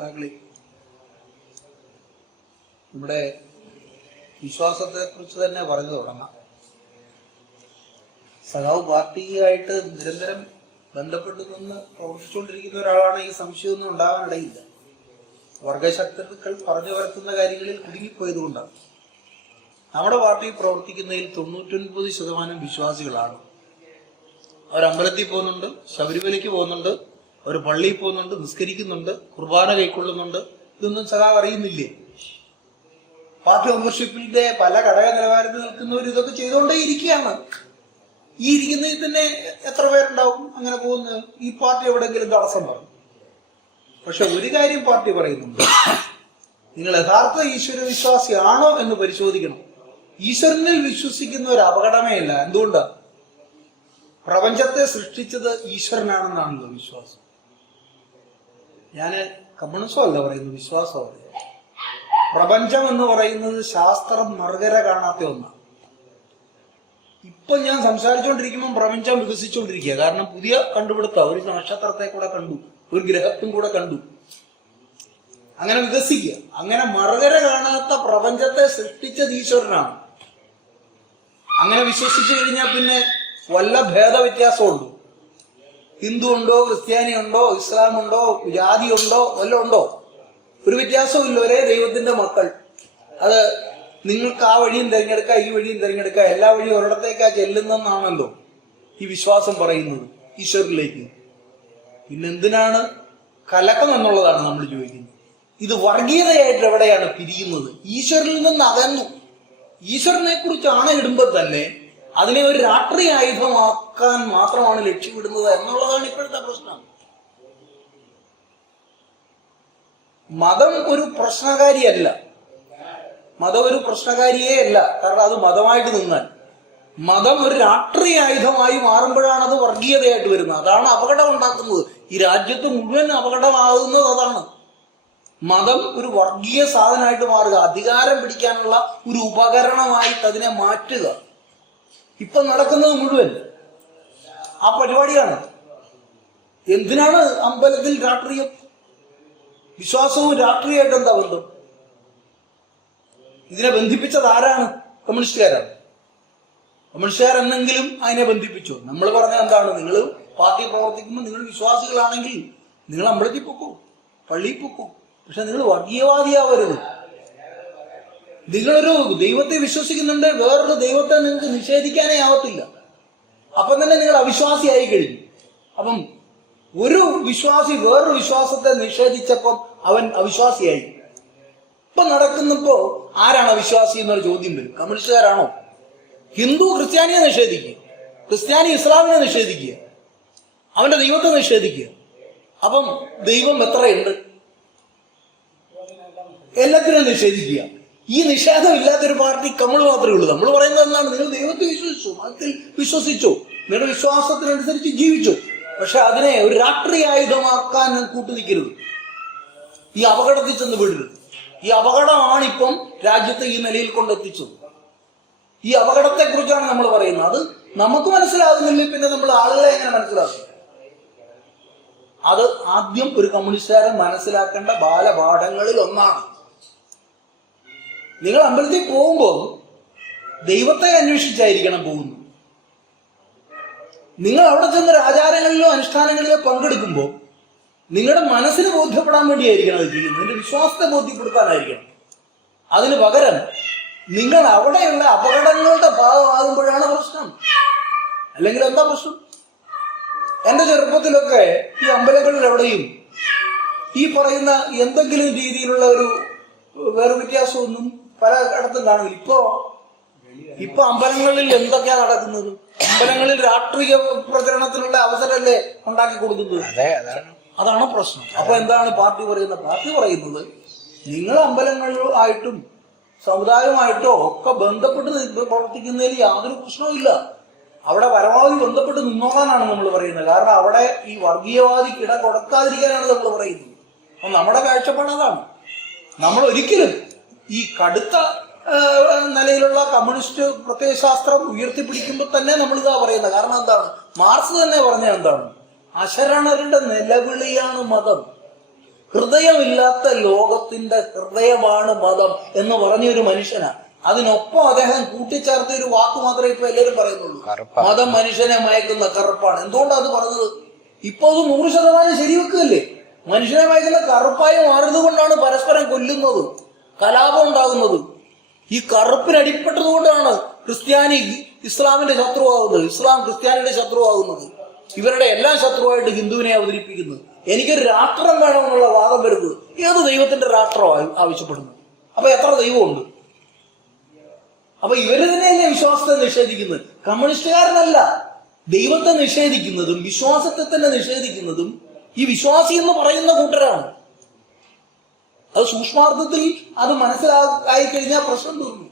സഹാക്കളി, നമ്മുടെ വിശ്വാസത്തെ കുറിച്ച് തന്നെ പറഞ്ഞു തുടങ്ങാം. സഖാവ് പാർട്ടിയായിട്ട് നിരന്തരം ബന്ധപ്പെട്ട് നിന്ന് പ്രവർത്തിച്ചുകൊണ്ടിരിക്കുന്ന ഒരാളാണ്. ഈ സംശയമൊന്നും ഉണ്ടാകാനിടയില്ല. വർഗശക്തികൾ പറഞ്ഞു വരുത്തുന്ന കാര്യങ്ങളിൽ കുടുങ്ങിപ്പോയത് കൊണ്ടാണ്. നമ്മുടെ പാർട്ടി പ്രവർത്തിക്കുന്നതിൽ 99% വിശ്വാസികളാണ്. അവർ അമ്പലത്തിൽ പോകുന്നുണ്ട്, ശബരിമലയ്ക്ക് പോകുന്നുണ്ട്, അവർ പള്ളിയിൽ പോകുന്നുണ്ട്, നിസ്കരിക്കുന്നുണ്ട്, കുർബാന കൈക്കൊള്ളുന്നുണ്ട്. ഇതൊന്നും സഖാവ് അറിയുന്നില്ലേ? പാർട്ടി മെമ്പർഷിപ്പിന്റെ പല ഘടക നിലവാരത്തിൽ നിൽക്കുന്നവർ ഇതൊക്കെ ചെയ്തുകൊണ്ടേ ഇരിക്കുകയാണ്. ഈ ഇരിക്കുന്നതിൽ തന്നെ എത്ര പേരുണ്ടാവും അങ്ങനെ പോകുന്നത്? ഈ പാർട്ടി എവിടെയെങ്കിലും തടസ്സം പറയും. പക്ഷെ ഒരു കാര്യം പാർട്ടി പറയുന്നുണ്ട്, നിങ്ങൾ യഥാർത്ഥ ഈശ്വര വിശ്വാസിയാണോ എന്ന് പരിശോധിക്കണം. ഈശ്വരനിൽ വിശ്വസിക്കുന്ന ഒരു അപകടമേ ഇല്ല. എന്തുകൊണ്ടാ? പ്രപഞ്ചത്തെ സൃഷ്ടിച്ചത് ഈശ്വരനാണെന്നാണല്ലോ വിശ്വാസം. ഞാന് കമ്മ്യൂണിസം അല്ല പറയുന്നത്, വിശ്വാസം പറയുന്നത്. പ്രപഞ്ചം എന്ന് പറയുന്നത് ശാസ്ത്രം മറുകര കാണാത്ത ഒന്നാണ്. ഇപ്പൊ ഞാൻ സംസാരിച്ചുകൊണ്ടിരിക്കുമ്പോൾ പ്രപഞ്ചം വികസിച്ചുകൊണ്ടിരിക്കുക. കാരണം പുതിയ കണ്ടുപിടുത്തം, ഒരു നക്ഷത്രത്തെ കൂടെ കണ്ടു, ഒരു ഗ്രഹത്തും കൂടെ കണ്ടു, അങ്ങനെ വികസിക്കുക. അങ്ങനെ മറുകര കാണാത്ത പ്രപഞ്ചത്തെ സൃഷ്ടിച്ചത് ഈശ്വരനാണ്. അങ്ങനെ വിശ്വസിച്ചു കഴിഞ്ഞാൽ പിന്നെ വല്ല ഭേദവ്യത്യാസമുണ്ടോ? ഹിന്ദു ഉണ്ടോ, ക്രിസ്ത്യാനി ഉണ്ടോ, ഇസ്ലാം ഉണ്ടോ, ജാതി ഉണ്ടോ, വല്ലതും ഉണ്ടോ? ഒരു വ്യത്യാസവും ഇല്ല. ഒരേ ദൈവത്തിന്റെ മക്കൾ. അത് നിങ്ങൾക്ക് ആ വഴിയും തിരഞ്ഞെടുക്കുക, ഈ വഴിയും തിരഞ്ഞെടുക്കുക, എല്ലാ വഴിയും ഒരിടത്തേക്കാ ചെല്ലുന്നെന്നാണല്ലോ ഈ വിശ്വാസം പറയുന്നത്, ഈശ്വരിലേക്ക്. പിന്നെന്തിനാണ് കലക്കം എന്നുള്ളതാണ് നമ്മൾ ചോദിക്കുന്നത്. ഇത് വർഗീയതയായിട്ട് എവിടെയാണ് പിരിയുന്നത്? ഈശ്വരനിൽ നിന്ന് അകന്നു. ഈശ്വരനെ കുറിച്ച് ആണയിടുമ്പോൾ തന്നെ അതിനെ ഒരു രാഷ്ട്രീയ ആയുധമാക്കാൻ മാത്രമാണ് ലക്ഷ്യമിടുന്നത് എന്നുള്ളതാണ് ഇപ്പോഴത്തെ പ്രശ്നം. മതം ഒരു പ്രശ്നകാരിയല്ല, മതം ഒരു പ്രശ്നകാരിയേ അല്ല. കാരണം അത് മതമായിട്ട് നിന്നാൽ മതം ഒരു രാഷ്ട്രീയ ആയുധമായി മാറുമ്പോഴാണ് അത് വർഗീയതയായിട്ട് വരുന്നത്. അതാണ് അപകടം ഉണ്ടാക്കുന്നത്. ഈ രാജ്യത്ത് മുഴുവൻ അപകടമാകുന്നത് അതാണ്. മതം ഒരു വർഗീയ സാധനമായിട്ട് മാറുക, അധികാരം പിടിക്കാനുള്ള ഒരു ഉപകരണമായിട്ട് അതിനെ മാറ്റുക. ഇപ്പൊ നടക്കുന്നത് മുഴുവൻ ആ പരിപാടിയാണ്. എന്തിനാണ് അമ്പലത്തിൽ രാഷ്ട്രീയം? വിശ്വാസവും രാഷ്ട്രീയമായിട്ട് എന്താ ബന്ധം? ഇതിനെ ബന്ധിപ്പിച്ചത് ആരാണ്? കമ്മ്യൂണിസ്റ്റുകാരാണ്. കമ്മ്യൂണിസ്റ്റുകാരെന്നെങ്കിലും അതിനെ ബന്ധിപ്പിച്ചു. നമ്മൾ പറഞ്ഞ എന്താണ്? നിങ്ങൾ പാർട്ടി പ്രവർത്തിക്കുമ്പോൾ നിങ്ങൾ വിശ്വാസികളാണെങ്കിൽ നിങ്ങൾ അമ്പലത്തിൽ പൊക്കോ, പള്ളിയിൽ പൊക്കോ, പക്ഷെ നിങ്ങൾ വർഗീയവാദിയാവരുത്. നിങ്ങളൊരു ദൈവത്തെ വിശ്വസിക്കുന്നുണ്ട്, വേറൊരു ദൈവത്തെ നിങ്ങൾക്ക് നിഷേധിക്കാനേ ആവത്തില്ല. അപ്പം തന്നെ നിങ്ങൾ അവിശ്വാസിയായി കഴിഞ്ഞു. അപ്പം ഒരു വിശ്വാസി വേറൊരു വിശ്വാസത്തെ നിഷേധിച്ചപ്പം അവൻ അവിശ്വാസിയായി. ഇപ്പൊ നടക്കുന്നപ്പോ ആരാണ് അവിശ്വാസി എന്നൊരു ചോദ്യം വരും. കമ്മ്യൂണിസ്റ്റുകാരാണോ? ഹിന്ദു ക്രിസ്ത്യാനിയെ നിഷേധിക്കുക, ക്രിസ്ത്യാനി ഇസ്ലാമിനെ നിഷേധിക്കുക, അവന്റെ ദൈവത്തെ നിഷേധിക്കുക. അപ്പം ദൈവം എത്രയുണ്ട്? എല്ലാത്തിനും നിഷേധിക്കുക. ഈ നിഷേധം ഇല്ലാത്തൊരു പാർട്ടി കമ്മ്യൂൺ മാത്രമേ ഉള്ളൂ. നമ്മൾ പറയുന്നത് എന്താണ്? നിങ്ങൾ ദൈവത്തെ വിശ്വസിച്ചു, മതത്തിൽ വിശ്വസിച്ചു, നിങ്ങളുടെ വിശ്വാസത്തിനനുസരിച്ച് ജീവിച്ചു, പക്ഷെ അതിനെ ഒരു രാഷ്ട്രീയ ആയുധമാക്കാൻ കൂട്ടുനിൽക്കരുത്. ഈ അപകടത്തിൽ ചെന്ന് വിടരുത്. ഈ അപകടമാണ് ഇപ്പം രാജ്യത്തെ ഈ നിലയിൽ കൊണ്ടെത്തിച്ചത്. ഈ അപകടത്തെ കുറിച്ചാണ് നമ്മൾ പറയുന്നത്. അത് നമുക്ക് മനസ്സിലാകുന്നില്ല, പിന്നെ നമ്മൾ ആളുകളെ എങ്ങനെ മനസ്സിലാക്കും? അത് ആദ്യം ഒരു കമ്മ്യൂണിസ്റ്റുകാരൻ മനസ്സിലാക്കേണ്ട ബാലപാഠങ്ങളിൽ ഒന്നാണ്. നിങ്ങൾ അമ്പലത്തിൽ പോകുമ്പോൾ ദൈവത്തെ അന്വേഷിച്ചായിരിക്കണം പോകുന്നത്. നിങ്ങൾ അവിടെ ചെന്നൊരു ആചാരങ്ങളിലോ അനുഷ്ഠാനങ്ങളിലോ പങ്കെടുക്കുമ്പോൾ നിങ്ങളുടെ മനസ്സിന് ബോധ്യപ്പെടാൻ വേണ്ടിയായിരിക്കണം അത് ചെയ്യുന്നത്. നിന്റെ വിശ്വാസത്തെ ബോധ്യപ്പെടുത്താനായിരിക്കണം. അതിന് പകരം നിങ്ങൾ അവിടെയുള്ള അപകടങ്ങളുടെ ഭാഗമാകുമ്പോഴാണ് പ്രശ്നം. അല്ലെങ്കിൽ എന്താ പ്രശ്നം? എന്റെ ചെറുപ്പത്തിലൊക്കെ ഈ അമ്പലങ്ങളിൽ എവിടെയും ഈ പറയുന്ന എന്തെങ്കിലും രീതിയിലുള്ള ഒരു വേറെ വ്യത്യാസമൊന്നും പല ഇടത്തും കാണില്ല. ഇപ്പൊ അമ്പലങ്ങളിൽ എന്തൊക്കെയാ നടക്കുന്നത്? അമ്പലങ്ങളിൽ രാഷ്ട്രീയ പ്രചരണത്തിനുള്ള അവസരമല്ലേ ഉണ്ടാക്കി കൊടുക്കുന്നത്? അതാണ് പ്രശ്നം. അപ്പൊ എന്താണ് പാർട്ടി പറയുന്നത്? പാർട്ടി പറയുന്നത് നിങ്ങൾ അമ്പലങ്ങളുമായിട്ടും സമുദായവുമായിട്ടോ ഒക്കെ ബന്ധപ്പെട്ട് പ്രവർത്തിക്കുന്നതിൽ യാതൊരു പ്രശ്നവും ഇല്ല. അവിടെ പരമാവധി ബന്ധപ്പെട്ട് നിന്നോളാനാണ് നമ്മൾ പറയുന്നത്. കാരണം അവിടെ ഈ വർഗീയവാദിക്ക് ഇട കൊടുക്കാതിരിക്കാനാണ് നമ്മൾ പറയുന്നത്. അപ്പൊ നമ്മുടെ കാഴ്ചപ്പാട് അതാണ്. നമ്മൾ ഒരിക്കലും ഈ കടുത്ത നിലയിലുള്ള കമ്മ്യൂണിസ്റ്റ് പ്രത്യയശാസ്ത്രം ഉയർത്തിപ്പിടിക്കുമ്പോൾ തന്നെ നമ്മളിതാ പറയുന്നത്. കാരണം എന്താണ്? മാർക്സ് തന്നെ പറഞ്ഞ എന്താണ്? അശരണരുടെ നിലവിളിയാണ് മതം. ഹൃദയമില്ലാത്ത ലോകത്തിന്റെ ഹൃദയമാണ് മതം എന്ന് പറഞ്ഞൊരു മനുഷ്യനാ. അതിനൊപ്പം അദ്ദേഹം കൂട്ടിച്ചേർത്ത ഒരു വാക്ക് മാത്രമേ ഇപ്പൊ എല്ലാവരും പറയുന്നുള്ളൂ, മതം മനുഷ്യനെ മയക്കുന്ന കറുപ്പാണ്. എന്തുകൊണ്ടാണ് അത് പറഞ്ഞത്? ഇപ്പൊ അത് 100% ശരിവെക്കുകയല്ലേ? മനുഷ്യനെ മയക്കുന്ന കറുപ്പായി മാറുന്നത് കൊണ്ടാണ് പരസ്പരം കൊല്ലുന്നത്, കലാപം ഉണ്ടാകുന്നത്. ഈ കറുപ്പിനടിപ്പെട്ടത് കൊണ്ടാണ് ക്രിസ്ത്യാനി ഇസ്ലാമിന്റെ ശത്രുവാകുന്നത്, ഇസ്ലാം ക്രിസ്ത്യാനിയുടെ ശത്രുവാകുന്നത്, ഇവരുടെ എല്ലാം ശത്രുവായിട്ട് ഹിന്ദുവിനെ അവതരിപ്പിക്കുന്നത്. എനിക്കൊരു രാഷ്ട്രം വേണമെന്നുള്ള വാദം വരുന്നത്. ഏത് ദൈവത്തിന്റെ രാഷ്ട്രം ആവശ്യപ്പെടുന്നു? അപ്പൊ എത്ര ദൈവമുണ്ട്? അപ്പൊ ഇവര് തന്നെയല്ലേ വിശ്വാസത്തെ നിഷേധിക്കുന്നത്? കമ്മ്യൂണിസ്റ്റുകാരനല്ല. ദൈവത്തെ നിഷേധിക്കുന്നതും വിശ്വാസത്തെ തന്നെ നിഷേധിക്കുന്നതും ഈ വിശ്വാസി എന്ന് പറയുന്ന കൂട്ടരാണ്. അത് സൂക്ഷ്മാർത്ഥത്തിൽ അത് മനസ്സിലായി കഴിഞ്ഞാൽ പ്രശ്നം തീർന്നു.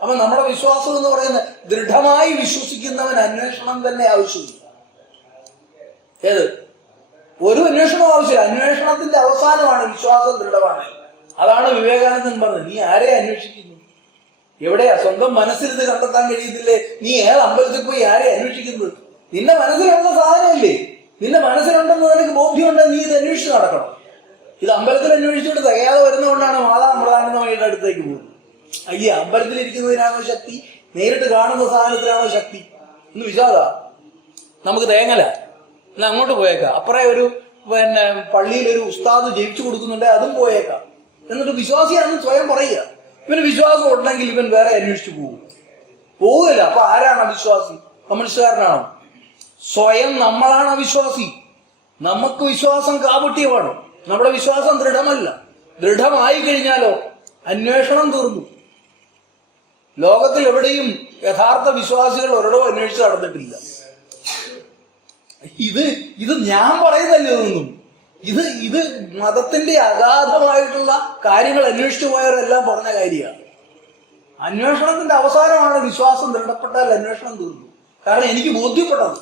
അപ്പൊ നമ്മുടെ വിശ്വാസം എന്ന് പറയുന്നത് ദൃഢമായി വിശ്വസിക്കുന്നവൻ അന്വേഷണം തന്നെ ആവശ്യമില്ല. ഏത് ഒരു അന്വേഷണം ആവശ്യമില്ല. അന്വേഷണത്തിന്റെ അവസാനമാണ് വിശ്വാസം ദൃഢമാണ്. അതാണ് വിവേകാനന്ദൻ പറഞ്ഞത്, നീ ആരെ അന്വേഷിക്കുന്നു? എവിടെയാ? സ്വന്തം മനസ്സിലിത് കണ്ടെത്താൻ കഴിയത്തില്ലേ? നീ ഏത് അമ്പലത്തിൽ പോയി ആരെ അന്വേഷിക്കുന്നത്? നിന്റെ മനസ്സിലുള്ള സാധനമല്ലേ? നിന്റെ മനസ്സിലുണ്ടെന്ന് നിനക്ക് ബോധ്യമുണ്ടെന്ന് നീ ഇത് അന്വേഷിച്ച് നടക്കണം. ഇത് അമ്പലത്തിൽ അന്വേഷിച്ചുകൊണ്ട് തികയാതെ വരുന്നതുകൊണ്ടാണ് മാതാമൃതാനന്ദമയുടെ അടുത്തേക്ക് പോകുന്നത്. അയ്യ, അമ്പലത്തിലിരിക്കുന്നതിനാണോ ശക്തി, നേരിട്ട് കാണുന്ന സാധനത്തിനാണോ ശക്തി എന്ന് വിചാര. നമുക്ക് തേങ്ങല എന്നാ അങ്ങോട്ട് പോയേക്കാം. അപ്പറേ ഒരു പള്ളിയിൽ ഒരു ഉസ്താദ് ജയിച്ചു കൊടുക്കുന്നുണ്ടെ അതും പോയേക്കാം. എന്നിട്ട് വിശ്വാസിയാണെന്ന് സ്വയം പറയുക. ഇവന് വിശ്വാസം ഉണ്ടെങ്കിൽ ഇവൻ വേറെ അന്വേഷിച്ചു പോകില്ല. അപ്പൊ ആരാണ് അവിശ്വാസി? കമ്മ്യൂണിസ്റ്റുകാരനാണോ? സ്വയം നമ്മളാണ് അവിശ്വാസി. നമുക്ക് വിശ്വാസം കാപട്യമാണ്. നമ്മുടെ വിശ്വാസം ദൃഢമല്ല. ദൃഢമായി കഴിഞ്ഞാലോ അന്വേഷണം തീർന്നു. ലോകത്തിൽ എവിടെയും യഥാർത്ഥ വിശ്വാസികൾ ഒരിടവും അന്വേഷിച്ച് നടന്നിട്ടില്ല. ഇത് ഞാൻ പറയുന്നല്ലേ ഇതൊന്നും. ഇത് മതത്തിന്റെ അഗാധമായിട്ടുള്ള കാര്യങ്ങൾ അന്വേഷിച്ചു പോയവരെല്ലാം പറഞ്ഞ കാര്യമാണ്. അന്വേഷണത്തിന്റെ അവസാനമാണ് വിശ്വാസം ദൃഢപ്പെട്ടാൽ അന്വേഷണം തീർന്നു. കാരണം എനിക്ക് ബോധ്യപ്പെട്ടത്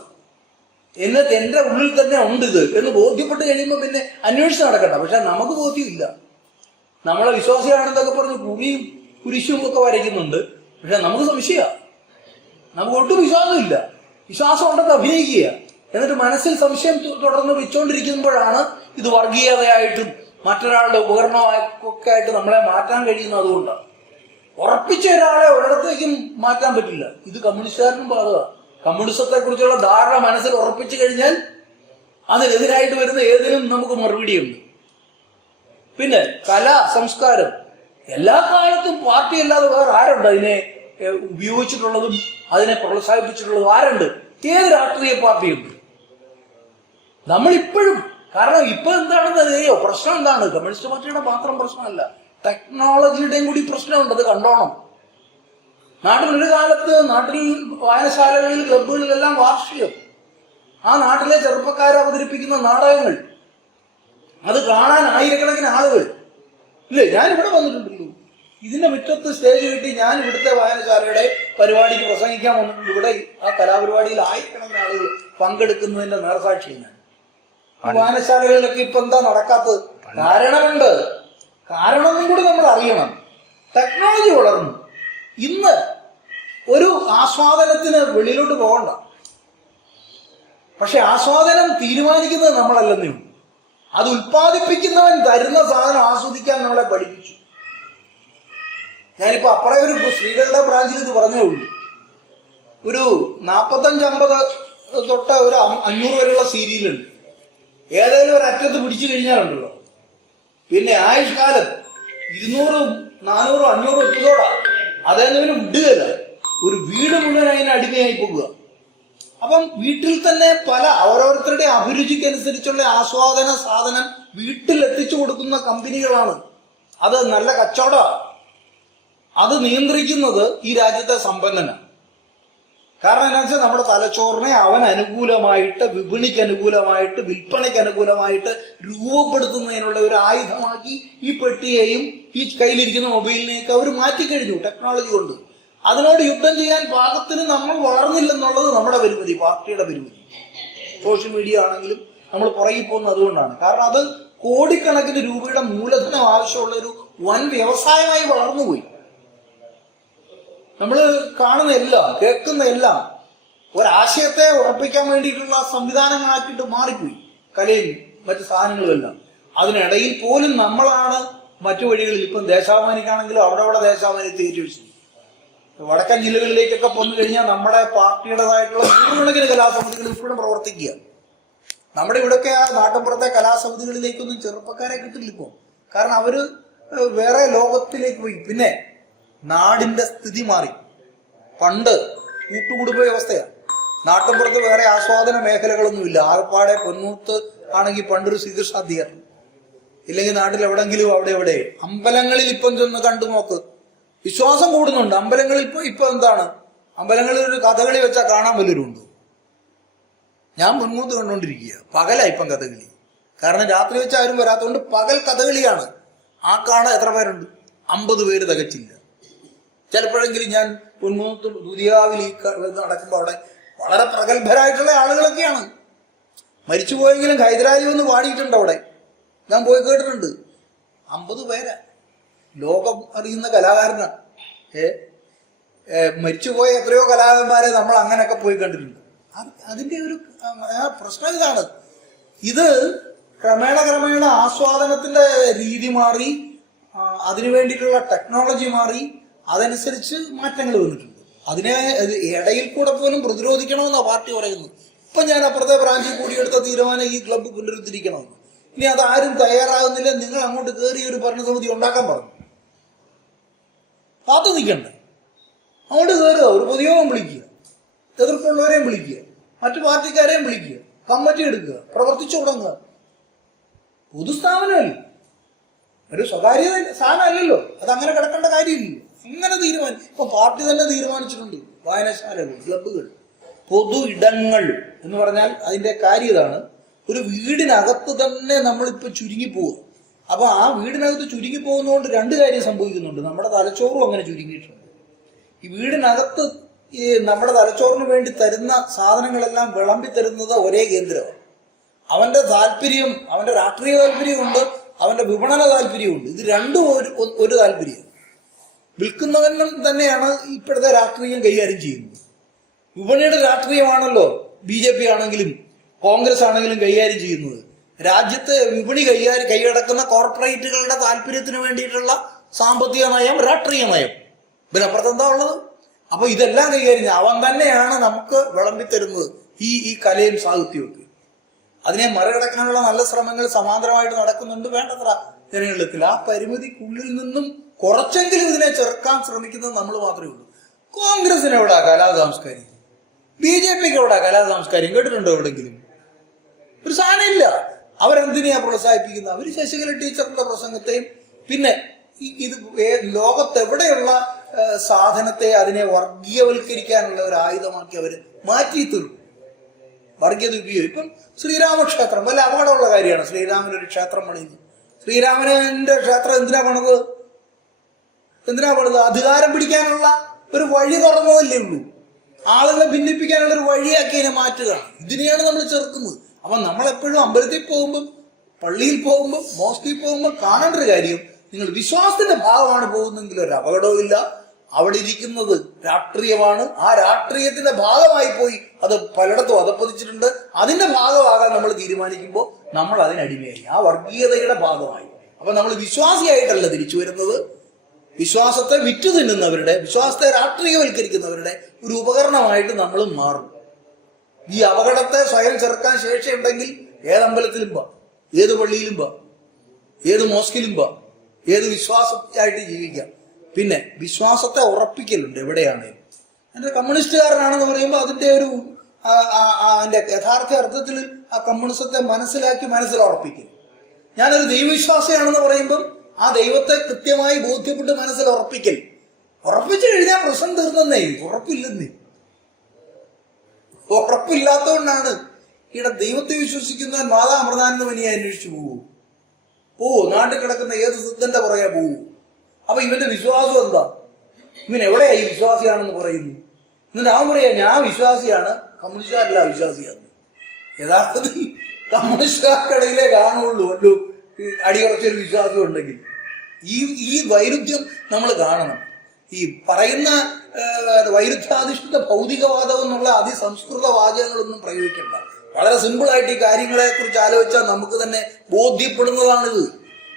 എന്നിട്ട് എന്റെ ഉള്ളിൽ തന്നെ ഉണ്ട് ഇത് എന്ന് ബോധ്യപ്പെട്ട് കഴിയുമ്പോൾ പിന്നെ അന്വേഷിച്ച് നടക്കണ്ട. പക്ഷെ നമുക്ക് ബോധ്യമില്ല. നമ്മളെ വിശ്വാസിയാണെന്നൊക്കെ പറഞ്ഞ് കുറിയും കുരിശും ഒക്കെ വരയ്ക്കുന്നുണ്ട്. പക്ഷെ നമുക്ക് സംശയമാണ്. നമുക്ക് ഒട്ടും വിശ്വാസമില്ല. വിശ്വാസം ഉണ്ടെന്ന് അഭിനയിക്കുക. എന്നിട്ട് മനസ്സിൽ സംശയം തുടർന്ന് വെച്ചുകൊണ്ടിരിക്കുമ്പോഴാണ് ഇത് വർഗീയതയായിട്ടും മറ്റൊരാളുടെ ഉപകരണമൊക്കെ ആയിട്ട് നമ്മളെ മാറ്റാൻ കഴിയുന്നത്. അതുകൊണ്ടാണ് ഉറപ്പിച്ച ഒരാളെ ഒരിടത്തേക്കും മാറ്റാൻ പറ്റില്ല. ഇത് കമ്മ്യൂണിസ്റ്റുകാരനും ബാധക. കമ്മ്യൂണിസത്തെ കുറിച്ചുള്ള ധാരണ മനസ്സിൽ ഉറപ്പിച്ചു കഴിഞ്ഞാൽ അതിനെതിരായിട്ട് വരുന്ന ഏതിനും നമുക്ക് മറുപടിയുണ്ട്. പിന്നെ കല, സംസ്കാരം, എല്ലാ കാലത്തും പാർട്ടി അല്ലാതെ വേറെ ആരുണ്ട് അതിനെ ഉപയോഗിച്ചിട്ടുള്ളതും അതിനെ പ്രോത്സാഹിപ്പിച്ചിട്ടുള്ളതും? ആരുണ്ട്? ഏത് രാഷ്ട്രീയ പാർട്ടിയുണ്ട്? നമ്മളിപ്പോഴും, കാരണം ഇപ്പൊ എന്താണെന്ന് അറിയോ പ്രശ്നം എന്താണ്? കമ്മ്യൂണിസ്റ്റ് പാർട്ടിയുടെ മാത്രം പ്രശ്നമല്ല, ടെക്നോളജിയുടെയും കൂടി പ്രശ്നമുണ്ട്. അത് കണ്ടോണം. നാട്ടിലൊരു കാലത്ത് നാട്ടിൽ വായനശാലകളിൽ, ക്ലബുകളിലെല്ലാം വാർഷികം, ആ നാട്ടിലെ ചെറുപ്പക്കാർ അവതരിപ്പിക്കുന്ന നാടകങ്ങൾ, അത് കാണാൻ ആയിരക്കണക്കിന് ആളുകൾ ഇല്ലേ? ഞാനിവിടെ വന്നിട്ടുണ്ടല്ലോ. ഇതിന്റെ മുറ്റത്ത് സ്റ്റേജ് കിട്ടി ഞാൻ ഇവിടുത്തെ വായനശാലയുടെ പരിപാടിക്ക് പ്രസംഗിക്കാൻ വന്നിട്ടുണ്ട്. ഇവിടെ ആ കലാപരിപാടിയിൽ ആയിരക്കണക്കിന് ആളുകൾ പങ്കെടുക്കുന്നതിന്റെ നേർസാക്ഷിയാണ്. വായനശാലകളിലൊക്കെ ഇപ്പൊ എന്താ നടക്കാത്തത്? കാരണമുണ്ട്. കാരണവും കൂടി നമ്മൾ അറിയണം. ടെക്നോളജി വളർന്നു. ഇന്ന് ഒരു ആസ്വാദനത്തിന് വെളിയിലോട്ട് പോകണ്ട. പക്ഷെ ആസ്വാദനം തീരുമാനിക്കുന്നത് നമ്മളല്ലെന്നേ ഉള്ളൂ. അത് ഉൽപ്പാദിപ്പിക്കുന്നവൻ തരുന്ന സാധനം ആസ്വദിക്കാൻ നമ്മളെ പഠിപ്പിച്ചു. ഞാനിപ്പോ അപ്പറേ ഒരു സ്ത്രീകളുടെ ബ്രാഞ്ചിൽ ഇത് പറഞ്ഞേ ഉള്ളൂ. ഒരു 45-50 തൊട്ട് ഒരു 500 വരെയുള്ള സീരിയലുണ്ട്. ഏതെങ്കിലും ഒരു അറ്റത്ത് പിടിച്ചു കഴിഞ്ഞാലുണ്ടല്ലോ പിന്നെ ആയുഷ്കാലം 200, 400, 500 എപ്പിസോഡാ. അതെന്നവന് വിടുകയല്ല. ഒരു വീട് മുഴുവൻ അതിന് അടിമയായി പോകുക. അപ്പം വീട്ടിൽ തന്നെ പല ഓരോരുത്തരുടെ അഭിരുചിക്കനുസരിച്ചുള്ള ആസ്വാദന സാധനം വീട്ടിൽ എത്തിച്ചു കൊടുക്കുന്ന കമ്പനികളാണ്. അത് നല്ല കച്ചവടമാണ്. അത് നിയന്ത്രിക്കുന്നത് ഈ രാജ്യത്തെ സമ്പന്നനാണ്. കാരണം എന്താ വെച്ചാൽ നമ്മുടെ തലച്ചോറിനെ അവൻ അനുകൂലമായിട്ട്, വിപണിക്ക് അനുകൂലമായിട്ട്, വിൽപ്പനയ്ക്ക് അനുകൂലമായിട്ട് രൂപപ്പെടുത്തുന്നതിനുള്ള ഒരു ആയുധമാക്കി ഈ പെട്ടിയെയും ഈ കയ്യിലിരിക്കുന്ന മൊബൈലിനെയൊക്കെ അവർ മാറ്റിക്കഴിഞ്ഞു ടെക്നോളജി കൊണ്ട്. അതിനോട് യുദ്ധം ചെയ്യാൻ പാകത്തിന് നമ്മൾ വളർന്നില്ലെന്നുള്ളത് നമ്മുടെ പരിമിതി, പാർട്ടിയുടെ പരിമിതി. സോഷ്യൽ മീഡിയ ആണെങ്കിലും നമ്മൾ പുറകിൽ പോകുന്നത് അതുകൊണ്ടാണ്. കാരണം അത് കോടിക്കണക്കിന് രൂപയുടെ മൂലധനം ആവശ്യമുള്ള ഒരു വൻ വ്യവസായമായി വളർന്നുപോയി. നമ്മൾ കാണുന്ന എല്ലാം, കേൾക്കുന്ന എല്ലാം ഒരാശയത്തെ ഉറപ്പിക്കാൻ വേണ്ടിയിട്ടുള്ള സംവിധാനങ്ങളാക്കിയിട്ട് മാറിപ്പോയി. കലയും മറ്റു സാധനങ്ങളും എല്ലാം. അതിനിടയിൽ പോലും നമ്മളാണ് മറ്റു വഴികളിൽ, ഇപ്പം ദേശാഭിമാനിക്കാണെങ്കിലും അവിടെ ദേശാഭിമാനി തിരിച്ചു വെച്ചു. വടക്കൻ ജില്ലകളിലേക്കൊക്കെ പോന്നു കഴിഞ്ഞാൽ നമ്മുടെ പാർട്ടിയുടേതായിട്ടുള്ള നൂറുകണക്കിന് കലാസമിതികൾ ഇപ്പോഴും പ്രവർത്തിക്കുക. നമ്മുടെ ഇവിടെയൊക്കെ ആ നാട്ടിൻപുറത്തെ കലാസമിതികളിലേക്കൊന്നും ചെറുപ്പക്കാരെ കിട്ടില്ല ഇപ്പോൾ. കാരണം അവര് വേറെ ലോകത്തിലേക്ക് പോയി. പിന്നെ നാടിന്റെ സ്ഥിതി മാറി. പണ്ട് കൂട്ടുകുടുംബ വ്യവസ്ഥയാണ്. നാട്ടിൻപുറത്ത് വേറെ ആസ്വാദന മേഖലകളൊന്നുമില്ല. ആർപ്പാടെ പൊന്നൂത്ത് ആണെങ്കിൽ പണ്ടൊരു ശ്രീകൃഷ്ണ തിയേറ്റർ, ഇല്ലെങ്കിൽ നാട്ടിൽ എവിടെങ്കിലും അവിടെ അമ്പലങ്ങളിൽ ഇപ്പം ചെന്ന് കണ്ടു നോക്ക്, വിശ്വാസം കൂടുന്നുണ്ട്. അമ്പലങ്ങളിൽ ഇപ്പൊ എന്താണ്, അമ്പലങ്ങളിൽ ഒരു കഥകളി വെച്ചാൽ കാണാൻ വല്ലവരുണ്ടോ? ഞാൻ മുൻകൂത്ത് കണ്ടുകൊണ്ടിരിക്കുക. പകലാ ഇപ്പം കഥകളി. കാരണം രാത്രി വെച്ച് ആരും വരാത്തതുകൊണ്ട് പകൽ കഥകളിയാണ്. ആ കാണാൻ എത്ര പേരുണ്ട്? 50 പേര് തികച്ചില്ല. ചിലപ്പോഴെങ്കിലും ഞാൻ പൊന്മൂത്ത് ദുരിയാവിൽ നടക്കുമ്പോൾ അവിടെ വളരെ പ്രഗത്ഭരായിട്ടുള്ള ആളുകളൊക്കെയാണ്. മരിച്ചുപോയെങ്കിലും ഹൈദരാലി ഒന്ന് പാടിയിട്ടുണ്ട് അവിടെ, ഞാൻ പോയി കേട്ടിട്ടുണ്ട്. 50 പേരാ. ലോകം അറിയുന്ന കലാകാരനാണ്. മരിച്ചുപോയ എത്രയോ കലാകാരന്മാരെ നമ്മൾ അങ്ങനെയൊക്കെ പോയി കണ്ടിട്ടുണ്ട്. അതിന്റെ ഒരു പ്രശ്നം ഇതാണ്. ഇത് ക്രമേണ ആസ്വാദനത്തിന്റെ രീതി മാറി, അതിനു വേണ്ടിയിട്ടുള്ള ടെക്നോളജി മാറി, അതനുസരിച്ച് മാറ്റങ്ങൾ വന്നിട്ടുണ്ട്. അതിനെ ഇടയിൽ കൂടെ പോലും പ്രതിരോധിക്കണമെന്നാണ് പാർട്ടി പറയുന്നത്. ഇപ്പൊ ഞാൻ അപ്പുറത്തെ ബ്രാഞ്ചിൽ കൂടിയെടുത്ത തീരുമാനം ഈ ക്ലബ്ബ് പുനരുദ്ധരിക്കണമെന്ന്. ഇനി അതാരും തയ്യാറാകുന്നില്ല. നിങ്ങൾ അങ്ങോട്ട് കയറി ഒരു ഭരണസമിതി ഉണ്ടാക്കാൻ പറഞ്ഞു. കാത്തു നിൽക്കണ്ടേ? അങ്ങോട്ട് കയറുക, ഒരു പൊതുയോഗം വിളിക്കുക, എതിർപ്പുള്ളവരെയും വിളിക്കുക, മറ്റു പാർട്ടിക്കാരെയും വിളിക്കുക, കമ്മിറ്റി എടുക്കുക, പ്രവർത്തിച്ചു തുടങ്ങുക. പൊതുസ്ഥാപനമല്ല, ഒരു സ്വകാര്യ സ്ഥാനമല്ലല്ലോ. അതങ്ങനെ കിടക്കേണ്ട കാര്യമില്ലല്ലോ. അങ്ങനെ ഇപ്പൊ പാർട്ടി തന്നെ തീരുമാനിച്ചിട്ടുണ്ട്. വായനശാലകൾ, ക്ലബ്ബുകൾ, പൊതു ഇടങ്ങൾ എന്ന് പറഞ്ഞാൽ അതിന്റെ കാര്യം ഇതാണ്. ഒരു വീടിനകത്ത് തന്നെ നമ്മളിപ്പോ ചുരുങ്ങിപ്പോവുക. അപ്പൊ ആ വീടിനകത്ത് ചുരുങ്ങിപ്പോകുന്നതുകൊണ്ട് 2 കാര്യം സംഭവിക്കുന്നുണ്ട്. നമ്മുടെ തലച്ചോറും അങ്ങനെ ചുരുങ്ങിയിട്ടുണ്ട്. ഈ വീടിനകത്ത് നമ്മുടെ തലച്ചോറിന് വേണ്ടി തരുന്ന സാധനങ്ങളെല്ലാം വിളമ്പി തരുന്നത് ഒരേ കേന്ദ്രമാണ്. അവന്റെ താല്പര്യം, അവന്റെ രാഷ്ട്രീയ താല്പര്യമുണ്ട്, അവന്റെ വിപണന താല്പര്യമുണ്ട്. ഇത് രണ്ടും ഒരു താല്പര്യം. വിൽക്കുന്നവനും തന്നെയാണ് ഇപ്പോഴത്തെ രാഷ്ട്രീയം കൈകാര്യം ചെയ്യുന്നത്. വിപണിയുടെ രാഷ്ട്രീയമാണല്ലോ BJP ആണെങ്കിലും കോൺഗ്രസ് ആണെങ്കിലും കൈകാര്യം ചെയ്യുന്നത്. രാജ്യത്തെ വിപണി കൈയടക്കുന്ന കോർപ്പറേറ്റുകളുടെ താല്പര്യത്തിന് വേണ്ടിയിട്ടുള്ള സാമ്പത്തിക നയം, രാഷ്ട്രീയ നയം. ഇതിനപ്പുറത്ത് എന്താ ഉള്ളത്? അപ്പൊ ഇതെല്ലാം കൈകാര്യം അവൻ തന്നെയാണ് നമുക്ക് വിളമ്പിത്തരുന്നത്. ഈ കലയും സാഹിത്യവും ഒക്കെ. അതിനെ മറികടക്കാനുള്ള നല്ല ശ്രമങ്ങൾ സമാന്തരമായിട്ട് നടക്കുന്നുണ്ട്. വേണ്ടത്ര ജനങ്ങളിലെത്തില്ല. ആ പരിമിതിക്കുള്ളിൽ നിന്നും കുറച്ചെങ്കിലും ഇതിനെ ചെറുക്കാൻ ശ്രമിക്കുന്നത് നമ്മൾ മാത്രമേ ഉള്ളൂ. കോൺഗ്രസിന് എവിടാ കലാസാംസ്കാരികം? BJPക്ക് എവിടാ കലാസാംസ്കാരികം? കേട്ടിട്ടുണ്ടോ എവിടെങ്കിലും? ഒരു സാധനം ഇല്ല. അവരെന്തിനെയാ പ്രോത്സാഹിപ്പിക്കുന്നത്? അവര് ശശികല ടീച്ചറിന്റെ പ്രസംഗത്തെയും പിന്നെ ഇത് ലോകത്തെവിടെയുള്ള സാധനത്തെ അതിനെ വർഗീയവൽക്കരിക്കാനുള്ള ഒരു ആയുധമാക്കി അവര് മാറ്റി തീർക്കും. വർഗീയത ഉപയോഗിക്കും. ഇപ്പം ശ്രീരാമക്ഷേത്രം വല്ല അപകടമുള്ള കാര്യമാണ്. ശ്രീരാമനൊരു ക്ഷേത്രം പണിയുന്നു. ശ്രീരാമന്റെ ക്ഷേത്രം എന്തിനാ പണിത്? അധികാരം പിടിക്കാനുള്ള ഒരു വഴി തുറന്നതല്ലേ ഉള്ളൂ. ആളുകളെ ഭിന്നിപ്പിക്കാനുള്ള ഒരു വഴിയാക്കി അതിനെ മാറ്റുകയാണ്. ഇതിനെയാണ് നമ്മൾ ചെറുക്കുന്നത്. അപ്പൊ നമ്മളെപ്പോഴും അമ്പലത്തിൽ പോകുമ്പോൾ, പള്ളിയിൽ പോകുമ്പോൾ, മോസ്കിൽ പോകുമ്പോൾ കാണേണ്ട ഒരു കാര്യം, നിങ്ങൾ വിശ്വാസത്തിന്റെ ഭാഗമാണ് പോകുന്നെങ്കിൽ ഒരു അപകടവും ഇല്ല. അവിടെ ഇരിക്കുന്നത് രാഷ്ട്രീയമാണ്. ആ രാഷ്ട്രീയത്തിന്റെ ഭാഗമായി പോയി അത് പലയിടത്തും അതപ്പതിച്ചിട്ടുണ്ട്. അതിന്റെ ഭാഗമാകാൻ നമ്മൾ തീരുമാനിക്കുമ്പോൾ നമ്മൾ അതിനടിമയായി, ആ വർഗീയതയുടെ ഭാഗമായി. അപ്പൊ നമ്മൾ വിശ്വാസിയായിട്ടല്ല തിരിച്ചു വരുന്നത്. വിശ്വാസത്തെ വിറ്റു തിന്നുന്നവരുടെ, വിശ്വാസത്തെ രാഷ്ട്രീയവൽക്കരിക്കുന്നവരുടെ ഒരു ഉപകരണമായിട്ട് നമ്മളും മാറും. ഈ അപകടത്തെ സ്വയം ചെറുക്കാൻ ശേഷിയുണ്ടെങ്കിൽ ഏതമ്പലത്തിലും പോവാം, ഏത് പള്ളിയിലും പോവാം, ഏത് മോസ്കിലും പോവാം, ഏത് വിശ്വാസമായിട്ട് ജീവിക്കാം. പിന്നെ വിശ്വാസത്തെ ഉറപ്പിക്കലുണ്ട് എവിടെയാണേലും. എൻ്റെ കമ്മ്യൂണിസ്റ്റുകാരനാണെന്ന് പറയുമ്പോൾ അതിന്റെ ഒരു അതിന്റെ യഥാർത്ഥ അർത്ഥത്തിൽ ആ കമ്മ്യൂണിസത്തെ മനസ്സിലുറപ്പിക്കൽ. ഞാനൊരു ദൈവവിശ്വാസിയാണെന്ന് പറയുമ്പം ആ ദൈവത്തെ കൃത്യമായി ബോധ്യപ്പെട്ട് മനസ്സിലുറപ്പിക്കൽ. ഉറപ്പിച്ചു കഴിഞ്ഞാൽ പ്രശ്നം തീർന്നേ. ഉറപ്പില്ലെന്നേ. ഉറപ്പില്ലാത്തതുകൊണ്ടാണ് ഇവിടെ ദൈവത്തെ വിശ്വസിക്കുന്നവൻ മാതാ അമൃതാനന്ദ മനിയെ അന്വേഷിച്ചു പോവൂ. നാട്ടിൽ കിടക്കുന്ന ഏത് സിദ്ധന്റെ പുറകെ പോവൂ. അപ്പൊ ഇവന്റെ വിശ്വാസം എന്താ? ഇവൻ എവിടെയാ ഈ വിശ്വാസിയാണെന്ന് പറയുന്നു? എന്നിട്ട് അവൻ പറയാ ഞാൻ വിശ്വാസിയാണ്, കമ്മ്യൂണിസ്റ്റുകാരല്ല വിശ്വാസിയാണ്. യഥാർത്ഥത്തിൽ കമ്മ്യൂണിസ്റ്റുകാർക്കിടയിലേ കാണുള്ളൂ ഒരു അടിയുറച്ചൊരു വിശ്വാസം ഉണ്ടെങ്കിൽ. ഈ വൈരുദ്ധ്യം നമ്മൾ കാണണം. ഈ പറയുന്ന വൈരുദ്ധ്യാധിഷ്ഠിത ഭൗതികവാദം എന്നുള്ള അതിസംസ്കൃത വാചകങ്ങളൊന്നും പ്രയോഗിക്കണ്ട. വളരെ സിമ്പിളായിട്ട് ഈ കാര്യങ്ങളെ കുറിച്ച് ആലോചിച്ചാൽ നമുക്ക് തന്നെ ബോധ്യപ്പെടുന്നതാണിത്.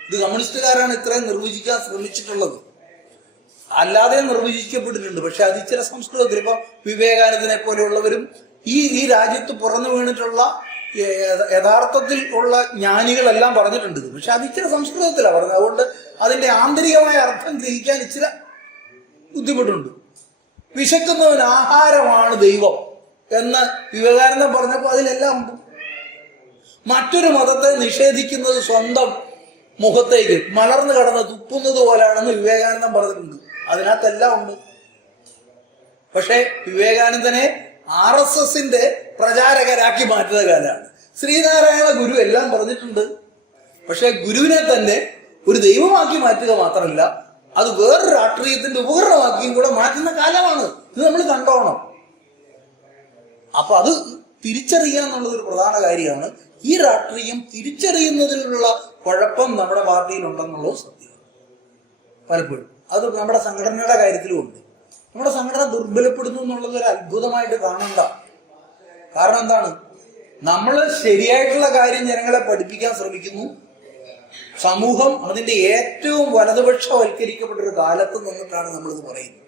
ഇത് കമ്മ്യൂണിസ്റ്റുകാരാണ് ഇത്രയും നിർവചിക്കാൻ ശ്രമിച്ചിട്ടുള്ളത്, അല്ലാതെ നിർവചിക്കപ്പെട്ടിട്ടുണ്ട്. പക്ഷെ അത് ചില സംസ്കൃതത്തിൽ ഇപ്പൊ വിവേകാനന്ദനെ പോലെയുള്ളവരും ഈ രാജ്യത്ത് പുറന്നു വീണിട്ടുള്ള യഥാർത്ഥത്തിൽ ഉള്ള ജ്ഞാനികളെല്ലാം പറഞ്ഞിട്ടുണ്ട്. പക്ഷെ അത് ഇച്ചിരി സംസ്കൃതത്തിലാണ് പറഞ്ഞത്. അതുകൊണ്ട് അതിന്റെ ആന്തരികമായ അർത്ഥം ഗ്രഹിക്കാൻ ഇച്ചിരി ബുദ്ധിമുട്ടുണ്ട്. വിശക്കുന്നവന് ആഹാരമാണ് ദൈവം എന്ന് വിവേകാനന്ദൻ പറഞ്ഞപ്പോൾ അതിലെല്ലാം ഉണ്ട്. മറ്റൊരു മതത്തെ നിഷേധിക്കുന്നത് സ്വന്തം മുഖത്തേക്ക് മലർന്നു കടന്ന് തുപ്പുന്നത് പോലാണെന്ന് വിവേകാനന്ദൻ പറഞ്ഞിട്ടുണ്ട്. അതിനകത്തെല്ലാം ഉണ്ട്. പക്ഷെ വിവേകാനന്ദനെ RSSന്റെ പ്രചാരകരാക്കി മാറ്റുന്ന കാലമാണ്. ശ്രീനാരായണ ഗുരു എല്ലാം പറഞ്ഞിട്ടുണ്ട്. പക്ഷെ ഗുരുവിനെ തന്നെ ഒരു ദൈവമാക്കി മാറ്റുക മാത്രമല്ല, അത് വേറൊരു രാഷ്ട്രീയത്തിന്റെ ഉപകരണമാക്കിയും കൂടെ മാറ്റുന്ന കാലമാണ്. ഇത് നമ്മൾ കണ്ടോണം. അപ്പൊ അത് തിരിച്ചറിയുക എന്നുള്ളത് ഒരു പ്രധാന കാര്യമാണ്. ഈ രാഷ്ട്രീയം തിരിച്ചറിയുന്നതിലുള്ള കുഴപ്പം നമ്മുടെ പാർട്ടിയിലുണ്ടെന്നുള്ളത് സത്യമാണ്. പലപ്പോഴും അത് നമ്മുടെ സംഘടനയുടെ കാര്യത്തിലും ഉണ്ട്. നമ്മുടെ സംഘടന ദുർബലപ്പെടുന്നു എന്നുള്ളത് ഒരു അത്ഭുതമായിട്ട് കാണണ്ട. കാരണം എന്താണ്? നമ്മൾ ശരിയായിട്ടുള്ള കാര്യം ജനങ്ങളെ പഠിപ്പിക്കാൻ ശ്രമിക്കുന്നു. സമൂഹം അതിന്റെ ഏറ്റവും വലതുപക്ഷവൽക്കരിക്കപ്പെട്ട ഒരു കാലത്ത് നിന്നിട്ടാണ് നമ്മളിത് പറയുന്നത്.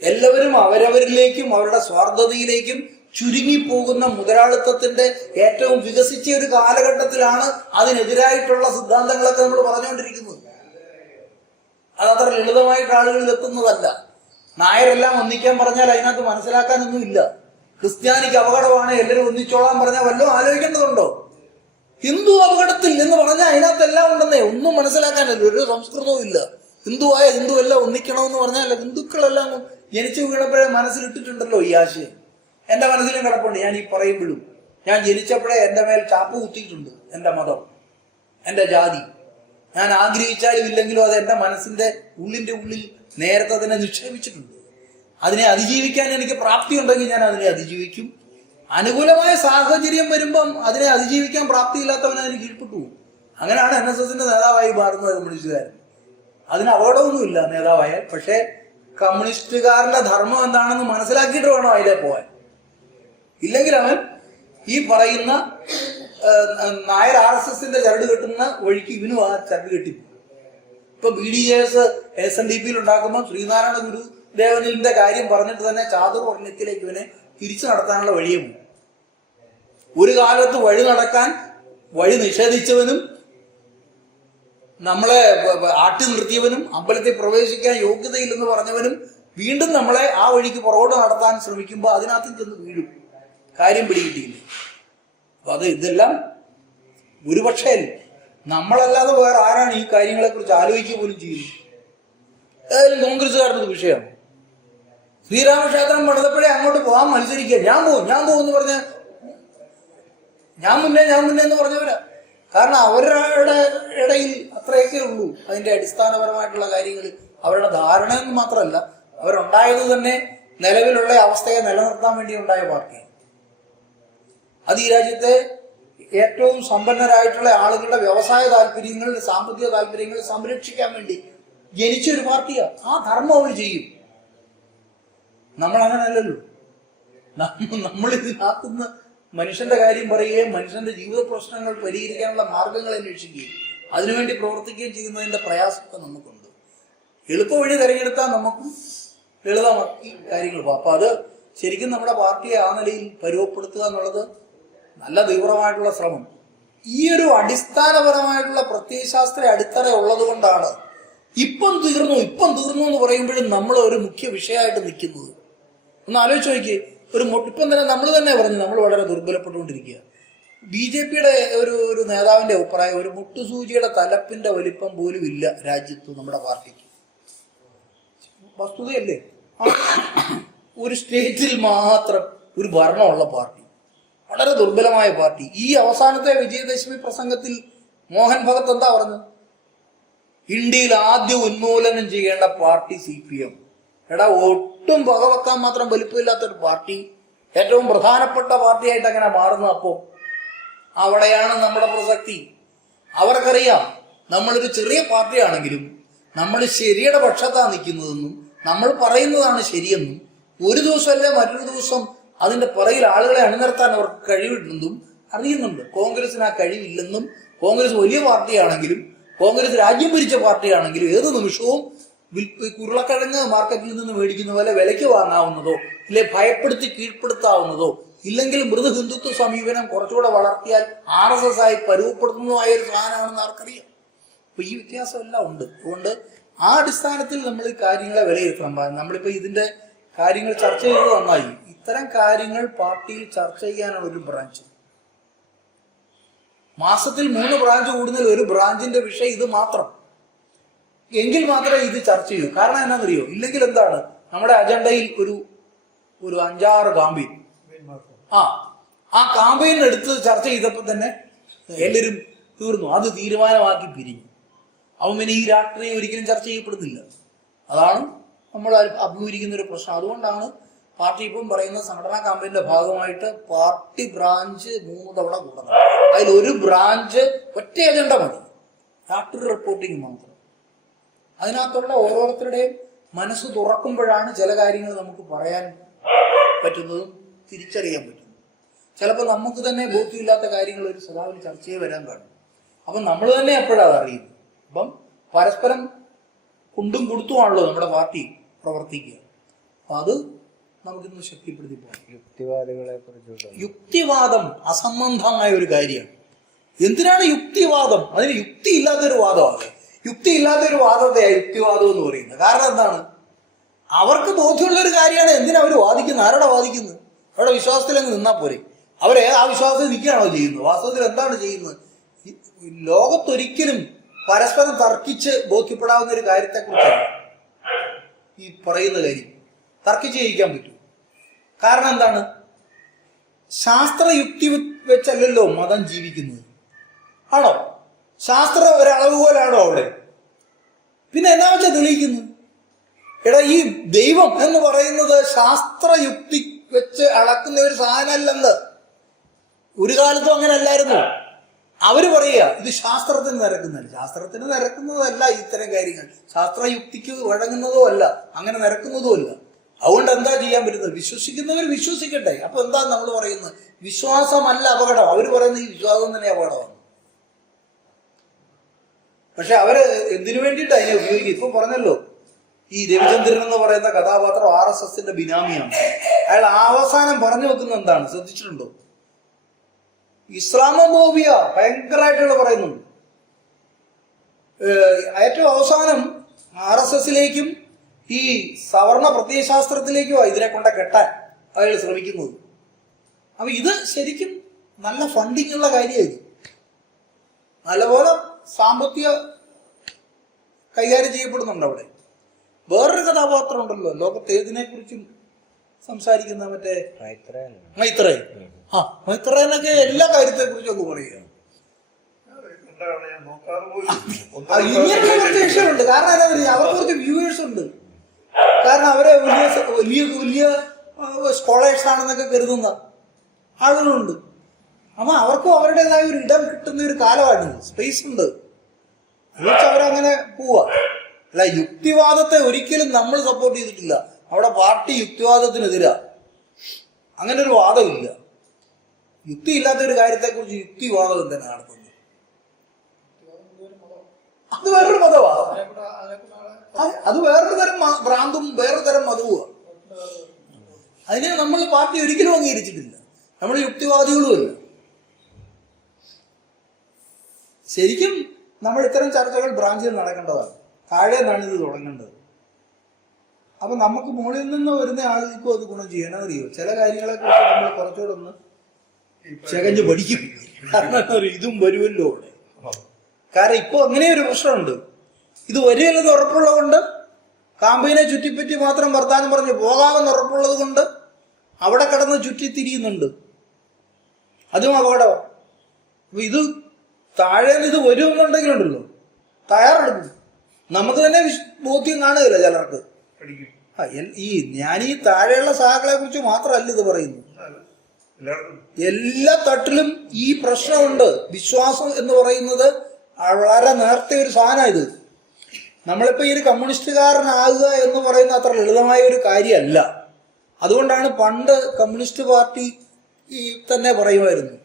എല്ലാവരും അവരവരിലേക്കും അവരുടെ സ്വാർത്ഥതയിലേക്കും ചുരുങ്ങിപ്പോകുന്ന മുതലാളിത്തത്തിന്റെ ഏറ്റവും വികസിച്ച ഒരു കാലഘട്ടത്തിലാണ് അതിനെതിരായിട്ടുള്ള സിദ്ധാന്തങ്ങളൊക്കെ നമ്മൾ പറഞ്ഞുകൊണ്ടിരിക്കുന്നത്. അതത്ര ലളിതമായിട്ട് ആളുകളിൽ എത്തുന്നതല്ല. നായരെല്ലാം ഒന്നിക്കാൻ പറഞ്ഞാൽ അതിനകത്ത് മനസ്സിലാക്കാനൊന്നുമില്ല. ക്രിസ്ത്യാനിക്ക് അപകടമാണ്, എല്ലാവരും ഒന്നിച്ചോളാൻ പറഞ്ഞാൽ വല്ലതും ആലോചിക്കേണ്ടതുണ്ടോ? ഹിന്ദു അപകടത്തിൽ എന്ന് പറഞ്ഞാൽ അതിനകത്തെല്ലാം ഉണ്ടെന്നേ, ഒന്നും മനസ്സിലാക്കാനല്ല, ഒരു സംസ്കൃതവും ഇല്ല. ഹിന്ദുവായ ഹിന്ദു എല്ലാം ഒന്നിക്കണമെന്ന് പറഞ്ഞാൽ ഹിന്ദുക്കളെല്ലാം ജനിച്ചു വീണപ്പോഴേ മനസ്സിലിട്ടിട്ടുണ്ടല്ലോ ഈ ആശയം. എന്റെ മനസ്സിലും കിടപ്പുണ്ട്. ഞാൻ ഈ പറയുമ്പോഴും ഞാൻ ജനിച്ചപ്പോഴേ എന്റെ മേൽ ചാപ്പ് കുത്തിയിട്ടുണ്ട് എന്റെ മതം, എന്റെ ജാതി. ഞാൻ ആഗ്രഹിച്ചാലും ഇല്ലെങ്കിലും അത് എന്റെ മനസ്സിന്റെ ഉള്ളിന്റെ ഉള്ളിൽ നേരത്തെ തന്നെ നിക്ഷേപിച്ചിട്ടുണ്ട്. അതിനെ അതിജീവിക്കാൻ എനിക്ക് പ്രാപ്തി ഉണ്ടെങ്കിൽ ഞാൻ അതിനെ അതിജീവിക്കും. അനുകൂലമായ സാഹചര്യം വരുമ്പം അതിനെ അതിജീവിക്കാൻ പ്രാപ്തിയില്ലാത്തവൻ അതിന് കീഴ്പ്പെട്ടു പോകും. അങ്ങനെയാണ് NSSന്റെ നേതാവായി മാറുന്നത് കമ്മ്യൂണിസ്റ്റുകാരൻ. അതിന് അപകടമൊന്നുമില്ല നേതാവായാൽ. പക്ഷേ കമ്മ്യൂണിസ്റ്റുകാരുടെ ധർമ്മം എന്താണെന്ന് മനസ്സിലാക്കിയിട്ട് വേണം അതിലെ പോകാൻ. ഇല്ലെങ്കിൽ അവൻ ഈ പറയുന്ന നായർ RSSന്റെ ചരട് കെട്ടുന്ന വഴിക്ക് ഇവനും ആ ചരട് കെട്ടിപ്പോ. ഇപ്പൊ BDJS SNDP ഉണ്ടാക്കുമ്പോൾ ശ്രീനാരായണ ഗുരുദേവനിന്റെ കാര്യം പറഞ്ഞിട്ട് തന്നെ ചാതുർവർണ്ണത്തിലേക്ക് ഇവനെ തിരിച്ചു നടത്താനുള്ള വഴിയും. ഒരു കാലത്ത് വഴി നടക്കാൻ വഴി നിഷേധിച്ചവനും നമ്മളെ ആട്ടി നിർത്തിയവനും അമ്പലത്തിൽ പ്രവേശിക്കാൻ യോഗ്യതയില്ലെന്ന് പറഞ്ഞവനും വീണ്ടും നമ്മളെ ആ വഴിക്ക് പുറകോട്ട് നടത്താൻ ശ്രമിക്കുമ്പോൾ അതിനകത്ത് ചെന്ന് വീഴും. കാര്യം പിടികിട്ടിയില്ല. അപ്പൊ ഇതെല്ലാം ഒരുപക്ഷേ നമ്മളല്ലാതെ വേറെ ആരാണ് ഈ കാര്യങ്ങളെ കുറിച്ച് ആലോചിക്കുക പോലും ചെയ്യുന്നത്? ഏതായാലും കോൺഗ്രസ്സുകാരുടെ വിഷയമാണ്. ശ്രീരാമക്ഷേത്രം പണിതപ്പോഴേ അങ്ങോട്ട് പോകാൻ മത്സരിക്കുക. ഞാൻ പോകും എന്ന് പറഞ്ഞ ഞാൻ മുന്നേ എന്ന് പറഞ്ഞവരാ. കാരണം അവരുടെ ഇടയിൽ അത്രയൊക്കെ ഉള്ളൂ അതിന്റെ അടിസ്ഥാനപരമായിട്ടുള്ള കാര്യങ്ങൾ. അവരുടെ ധാരണ എന്ന് മാത്രമല്ല, അവരുണ്ടായത് തന്നെ നിലവിലുള്ള അവസ്ഥയെ നിലനിർത്താൻ വേണ്ടി ഉണ്ടായ പാർട്ടിയാണ്. അത് ഈ രാജ്യത്തെ ഏറ്റവും സമ്പന്നരായിട്ടുള്ള ആളുകളുടെ വ്യവസായ താല്പര്യങ്ങൾ, സാമ്പത്തിക താല്പര്യങ്ങൾ സംരക്ഷിക്കാൻ വേണ്ടി ജനിച്ചൊരു പാർട്ടിയാണ്. ആ ധർമ്മം അവർ ചെയ്യും. നമ്മളങ്ങനല്ലല്ലോ. നമ്മളിതിനകത്തുനിന്ന് മനുഷ്യന്റെ കാര്യം പറയുകയും മനുഷ്യന്റെ ജീവിത പ്രശ്നങ്ങൾ പരിഹരിക്കാനുള്ള മാർഗങ്ങൾ അന്വേഷിക്കുകയും അതിനുവേണ്ടി പ്രവർത്തിക്കുകയും ചെയ്യുന്നതിന്റെ പ്രയാസമൊക്കെ നമുക്കുണ്ട്. എളുപ്പ വഴി തിരഞ്ഞെടുത്താൽ നമുക്കും ലളിതമാക്കി കാര്യങ്ങൾ പോകും. അപ്പൊ അത് ശരിക്കും നമ്മുടെ പാർട്ടിയെ ആ നിലയിൽ പരുവപ്പെടുത്തുക എന്നുള്ളത് നല്ല തീവ്രമായിട്ടുള്ള ശ്രമം. ഈ ഒരു അടിസ്ഥാനപരമായിട്ടുള്ള പ്രത്യയശാസ്ത്ര അടിത്തറ ഉള്ളത് കൊണ്ടാണ് ഇപ്പം തീർന്നു എന്ന് പറയുമ്പോഴും നമ്മൾ ഒരു മുഖ്യ വിഷയമായിട്ട് നിൽക്കുന്നത്. ഒന്ന് ആലോചിച്ച് നോക്കിയേ. ഇപ്പം തന്നെ നമ്മൾ തന്നെ പറഞ്ഞു നമ്മൾ വളരെ ദുർബലപ്പെട്ടുകൊണ്ടിരിക്കുക. BJPയുടെ ഒരു നേതാവിന്റെ അഭിപ്രായം, ഒരു മുട്ടുസൂചിയുടെ തലപ്പിന്റെ വലിപ്പം പോലും ഇല്ല രാജ്യത്ത് നമ്മുടെ പാർട്ടിക്ക്. വസ്തുതയല്ലേ? ഒരു സ്റ്റേറ്റിൽ മാത്രം ഒരു ഭരണമുള്ള പാർട്ടി, വളരെ ദുർബലമായ പാർട്ടി. ഈ അവസാനത്തെ വിജയദശമി പ്രസംഗത്തിൽ മോഹൻ ഭഗത് എന്താ പറഞ്ഞത്? ഇന്ത്യയിൽ ആദ്യം ഉന്മൂലനം ചെയ്യേണ്ട പാർട്ടി CPM. എടാ, ഒട്ടും വകവെക്കാൻ മാത്രം വലിപ്പമില്ലാത്തൊരു പാർട്ടി ഏറ്റവും പ്രധാനപ്പെട്ട പാർട്ടിയായിട്ട് അങ്ങനെ മാറുന്നു. അപ്പോ അവിടെയാണ് നമ്മുടെ പ്രസക്തി. അവർക്കറിയാം നമ്മളൊരു ചെറിയ പാർട്ടിയാണെങ്കിലും നമ്മൾ ശരിയുടെ പക്ഷത്താണ് നിൽക്കുന്നതെന്നും നമ്മൾ പറയുന്നതാണ് ശരിയെന്നും ഒരു ദിവസമല്ല മറ്റൊരു ദിവസം അതിന്റെ പുറകിൽ ആളുകളെ അണിനിർത്താൻ അവർക്ക് കഴിവില്ലെന്നും അറിയുന്നുണ്ട്. കോൺഗ്രസിന് ആ കഴിവില്ലെന്നും, കോൺഗ്രസ് വലിയ പാർട്ടിയാണെങ്കിലും, കോൺഗ്രസ് രാജ്യം ഭരിച്ച പാർട്ടിയാണെങ്കിലും ഏത് നിമിഷവും ഉരുളക്കിഴങ്ങ് മാർക്കറ്റിൽ നിന്ന് മേടിക്കുന്ന പോലെ വിലയ്ക്ക് വാങ്ങാവുന്നതോ, ഇല്ലെ ഭയപ്പെടുത്തി കീഴ്പ്പെടുത്താവുന്നതോ, ഇല്ലെങ്കിൽ മൃദു ഹിന്ദുത്വ സമീപനം കുറച്ചുകൂടെ വളർത്തിയാൽ RSS ആയി പരുവപ്പെടുത്തുന്നതുമായ ഒരു സാധനമാണെന്ന് ആർക്കറിയാം. അപ്പൊ ഈ വ്യത്യാസം എല്ലാം ഉണ്ട്. അതുകൊണ്ട് ആ അടിസ്ഥാനത്തിൽ നമ്മൾ ഈ കാര്യങ്ങളെ വിലയിരുത്തണം. നമ്മളിപ്പോ ഇതിന്റെ കാര്യങ്ങൾ ചർച്ച ചെയ്തത് നന്നായി. ഇത്തരം കാര്യങ്ങൾ പാർട്ടിയിൽ ചർച്ച ചെയ്യാനാണ് ഒരു ബ്രാഞ്ച്. മാസത്തിൽ 3 ബ്രാഞ്ച് കൂടുന്നതിൽ ഒരു ബ്രാഞ്ചിന്റെ വിഷയം ഇത് മാത്രം എങ്കിൽ മാത്രമേ ഇത് ചർച്ച ചെയ്യൂ. കാരണം എന്നാന്നറിയോ? ഇല്ലെങ്കിൽ എന്താണ്, നമ്മുടെ അജണ്ടയിൽ ഒരു 5-6 കാമ്പയിൻ, ആ കാമ്പയിൻ എടുത്ത് ചർച്ച ചെയ്തപ്പോൾ തന്നെ എല്ലാവരും തീർന്നു, അത് തീരുമാനമാക്കി പിരിഞ്ഞു. അവൻ പിന്നെ ഈ രാഷ്ട്രീയം ഒരിക്കലും ചർച്ച ചെയ്യപ്പെടുന്നില്ല. അതാണ് നമ്മൾ അഭിമുഖീകരിക്കുന്ന ഒരു പ്രശ്നം. അതുകൊണ്ടാണ് പാർട്ടി ഇപ്പം പറയുന്ന സംഘടനാ കാമ്പയിന്റെ ഭാഗമായിട്ട് പാർട്ടി ബ്രാഞ്ച് 3 തവണ കൂടണം. അതിൽ ഒരു ബ്രാഞ്ച് ഒറ്റ അജണ്ട മതി, രാഷ്ട്രീയ റിപ്പോർട്ടിങ് മാത്രം. അതിനകത്തുള്ള ഓരോരുത്തരുടെയും മനസ്സ് തുറക്കുമ്പോഴാണ് ചില കാര്യങ്ങൾ നമുക്ക് പറയാൻ പറ്റുന്നതും തിരിച്ചറിയാൻ പറ്റുന്നത്. ചിലപ്പോൾ നമുക്ക് തന്നെ ബോധ്യമില്ലാത്ത കാര്യങ്ങൾ ഒരു സദാവിൽ ചർച്ചയെ വരാൻ കാണും. അപ്പം നമ്മൾ തന്നെ എപ്പോഴാണ് അറിയുന്നത്. അപ്പം പരസ്പരം കൊണ്ടും കൊടുത്തുമാണല്ലോ നമ്മുടെ പാർട്ടി പ്രവർത്തിക്കുക. അപ്പം അത് നമുക്കിന്ന് ശക്തിപ്പെടുത്തി പോകാം. യുക്തിവാദം അസംബന്ധമായ ഒരു കാര്യമാണ്. എന്തിനാണ് യുക്തിവാദം? അതിന് യുക്തിയില്ലാത്തൊരു വാദമാണ്. യുക്തിയില്ലാത്തൊരു വാദത്തെയാണ് യുക്തിവാദം എന്ന് പറയുന്നത്. കാരണം എന്താണ്? അവർക്ക് ബോധ്യമുള്ള ഒരു കാര്യമാണ്. എന്തിനാ അവർ വാദിക്കുന്നത്? ആരോടെ വാദിക്കുന്നത്? അവരുടെ വിശ്വാസത്തിലങ്ങ് നിന്നാൽ പോരെ. അവരെ ആ വിശ്വാസത്തിൽ നിൽക്കുകയാണോ ചെയ്യുന്നത്? വാസ്തവത്തിൽ എന്താണ് ചെയ്യുന്നത്? ലോകത്തൊരിക്കലും പരസ്പരം തർക്കിച്ച് ബോധ്യപ്പെടാവുന്ന ഒരു കാര്യത്തെക്കുറിച്ചാണ് ഈ പറയുന്ന കാര്യം. തർക്കിച്ച് ജയിക്കാൻ പറ്റും. കാരണം എന്താണ്? ശാസ്ത്രയുക്തി വെച്ചല്ലല്ലോ മതം ജീവിക്കുന്നത്. ആണോ? ശാസ്ത്രം ഒരളവ് പോലാണോ അവിടെ? പിന്നെ എന്നാ വെച്ചാൽ തെളിയിക്കുന്നു? എടാ, ഈ ദൈവം എന്ന് പറയുന്നത് ശാസ്ത്രയുക്തി വെച്ച് അളക്കുന്ന ഒരു സാധനമല്ലെന്ന്. ഒരു കാലത്തും അങ്ങനെ അല്ലായിരുന്നു. അവര് പറയുക ഇത് ശാസ്ത്രത്തിന് നിരക്കുന്നതല്ല. ശാസ്ത്രത്തിന് നിരക്കുന്നതല്ല ഇത്തരം കാര്യങ്ങൾ. ശാസ്ത്രയുക്തിക്ക് വഴങ്ങുന്നതോ അല്ല, അങ്ങനെ നിരക്കുന്നതും അല്ല. അതുകൊണ്ട് എന്താ ചെയ്യാൻ പറ്റുന്നത്? വിശ്വസിക്കുന്നവർ വിശ്വസിക്കട്ടെ. അപ്പൊ എന്താ നമ്മൾ പറയുന്നത്? വിശ്വാസമല്ല അപകടം. അവര് പറയുന്നത് ഈ വിശ്വാസം തന്നെ അപകടമാണ്. പക്ഷെ അവര് എന്തിനു വേണ്ടിയിട്ട് അതിനെ ഉപയോഗിക്കും? ഇപ്പം പറഞ്ഞല്ലോ, ഈ രവിചന്ദ്രൻ എന്ന് പറയുന്ന കഥാപാത്രം RSSന്റെ ബിനാമിയാണ്. അയാൾ അവസാനം പറഞ്ഞു വെക്കുന്നത് എന്താണ് ശ്രദ്ധിച്ചിട്ടുണ്ടോ? ഇസ്ലാമോഫോബിയ ഭയങ്കരമായിട്ടുള്ള പറയുന്നുണ്ട്. ഏറ്റവും അവസാനം RSSലേക്കും ഈ സവർണ പ്രത്യയശാസ്ത്രത്തിലേക്കുമാണ് ഇതിനെ കൊണ്ട് കെട്ടാൻ അയാൾ ശ്രമിക്കുന്നത്. അപ്പൊ ഇത് ശരിക്കും നല്ല ഫണ്ടിങ് ഉള്ള കാര്യമായിരുന്നു. നല്ലപോലെ സാമ്പത്തിക കൈകാര്യം ചെയ്യപ്പെടുന്നുണ്ട് അവിടെ. വേറൊരു കഥാപാത്രം ഉണ്ടല്ലോ ലോകത്ത് ഏതിനെ കുറിച്ചും സംസാരിക്കുന്ന, മറ്റേ മൈത്രേയൻ. മൈത്രേയനൊക്കെ എല്ലാ കാര്യത്തെ കുറിച്ചും ഒക്കെ പറയുക. ഇങ്ങനെയുള്ള കുറച്ച് വിഷയമുണ്ട്. കാരണം എന്താ പറയുക, അവർക്ക് കുറച്ച് വ്യൂവേഴ്സ് ഉണ്ട്. കാരണം അവരെ വലിയ വലിയ സ്കോളേഴ്സ് ആണെന്നൊക്കെ കരുതുന്ന ആളുകളുണ്ട്. അപ്പൊ അവർക്കും അവരുടേതായ ഒരു ഇടം കിട്ടുന്ന ഒരു കാലമാണ്. സ്പേസ് ഉണ്ട്. അത് വെച്ച് അവരങ്ങനെ പോവാ. അല്ല, യുക്തിവാദത്തെ ഒരിക്കലും നമ്മൾ സപ്പോർട്ട് ചെയ്തിട്ടില്ല. അവിടെ പാർട്ടി യുക്തിവാദത്തിനെതിരാ. അങ്ങനെ ഒരു വാദമില്ല. യുക്തിയില്ലാത്ത ഒരു കാര്യത്തെക്കുറിച്ച് യുക്തിവാദം തന്നെ നടത്തുന്നത്. അത് വേറൊരു മതമാണ്. അത് വേറൊരു തരം ഭ്രാന്തും വേറൊരു തരം മതവുമാണ്. അതിനെ നമ്മൾ പാർട്ടി ഒരിക്കലും അംഗീകരിച്ചിട്ടില്ല. നമ്മൾ യുക്തിവാദികളുമല്ല. ശരിക്കും നമ്മൾ ഇത്തരം ചർച്ചകൾ ബ്രാഞ്ചിൽ നടക്കേണ്ടതാണ്. താഴെ നിന്നാണ് ഇത് തുടങ്ങേണ്ടത്. അപ്പൊ നമുക്ക് മുകളിൽ നിന്ന് വരുന്ന ആളുകൾക്കും അത് ഗുണം ചെയ്യണം. അറിയോ, ചില കാര്യങ്ങളെ കുറിച്ച് നമ്മൾ കുറച്ചുകൂടെ ഒന്ന് ചകഞ്ഞ് പഠിക്കും. കാരണം ഇതും വരുമല്ലോ അവിടെ. കാരണം ഇപ്പൊ അങ്ങനെ ഒരു പ്രശ്നമുണ്ട്. ഇത് വരില്ലെന്ന് ഉറപ്പുള്ളത് കൊണ്ട്, കാമ്പയിനെ ചുറ്റിപ്പറ്റി മാത്രം വർത്താനം പറഞ്ഞ് പോകാമെന്ന് ഉറപ്പുള്ളത് കൊണ്ട് അവിടെ കിടന്ന് ചുറ്റിത്തിരിയുന്നുണ്ട്. അതും അപകടമാണ്. അപ്പൊ ഇത് താഴേന്ന് ഇത് വരുമെന്നുണ്ടെങ്കിലുണ്ടല്ലോ തയ്യാറെടുക്കും. നമുക്ക് തന്നെ ബോധ്യം കാണുകയില്ല ചിലർക്ക്. ഞാൻ ഈ താഴെയുള്ള സഹാക്കളെ കുറിച്ച് മാത്രമല്ല ഇത് പറയുന്നു. എല്ലാ തട്ടിലും ഈ പ്രശ്നമുണ്ട്. വിശ്വാസം എന്ന് പറയുന്നത് വളരെ നേരത്തെ ഒരു സാധനം. ഇത് നമ്മളിപ്പോ ഈ ഒരു കമ്മ്യൂണിസ്റ്റുകാരനാകുക എന്ന് പറയുന്ന അത്ര ലളിതമായ ഒരു കാര്യമല്ല. അതുകൊണ്ടാണ് പണ്ട് കമ്മ്യൂണിസ്റ്റ് പാർട്ടി ഈ തന്നെ പറയുമായിരുന്നു,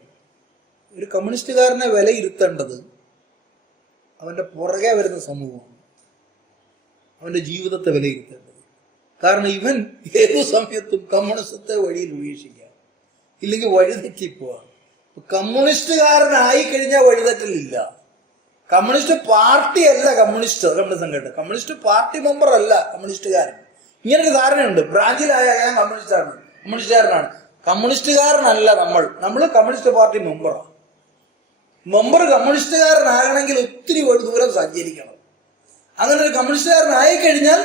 ഒരു കമ്മ്യൂണിസ്റ്റുകാരനെ വിലയിരുത്തേണ്ടത് അവന്റെ പുറകെ വരുന്ന സമൂഹമാണ്, അവന്റെ ജീവിതത്തെ വിലയിരുത്തേണ്ടത്. കാരണം ഇവൻ ഏതു സമയത്തും കമ്മ്യൂണിസത്തെ വഴിയിൽ ഉപേക്ഷിക്കാം, ഇല്ലെങ്കിൽ വഴിതെറ്റിപ്പോവാം. കമ്മ്യൂണിസ്റ്റുകാരനായി കഴിഞ്ഞാൽ വഴിതെറ്റലില്ല. കമ്മ്യൂണിസ്റ്റ് പാർട്ടി അല്ല കമ്മ്യൂണിസ്റ്റ് സംഘടന, കമ്മ്യൂണിസ്റ്റ് പാർട്ടി മെമ്പർ അല്ല കമ്മ്യൂണിസ്റ്റുകാരൻ. ഇങ്ങനൊരു ധാരണയുണ്ട്, ബ്രാഞ്ചിലായ ഞാൻ കമ്മ്യൂണിസ്റ്റുകാരനാണ്. കമ്മ്യൂണിസ്റ്റുകാരനല്ല നമ്മൾ കമ്മ്യൂണിസ്റ്റ് പാർട്ടി മെമ്പറാണ്. മെമ്പർ കമ്മ്യൂണിസ്റ്റുകാരനാകണമെങ്കിൽ ഒത്തിരി ദൂരം സഞ്ചരിക്കണം. അങ്ങനെ ഒരു കമ്മ്യൂണിസ്റ്റുകാരനായി കഴിഞ്ഞാൽ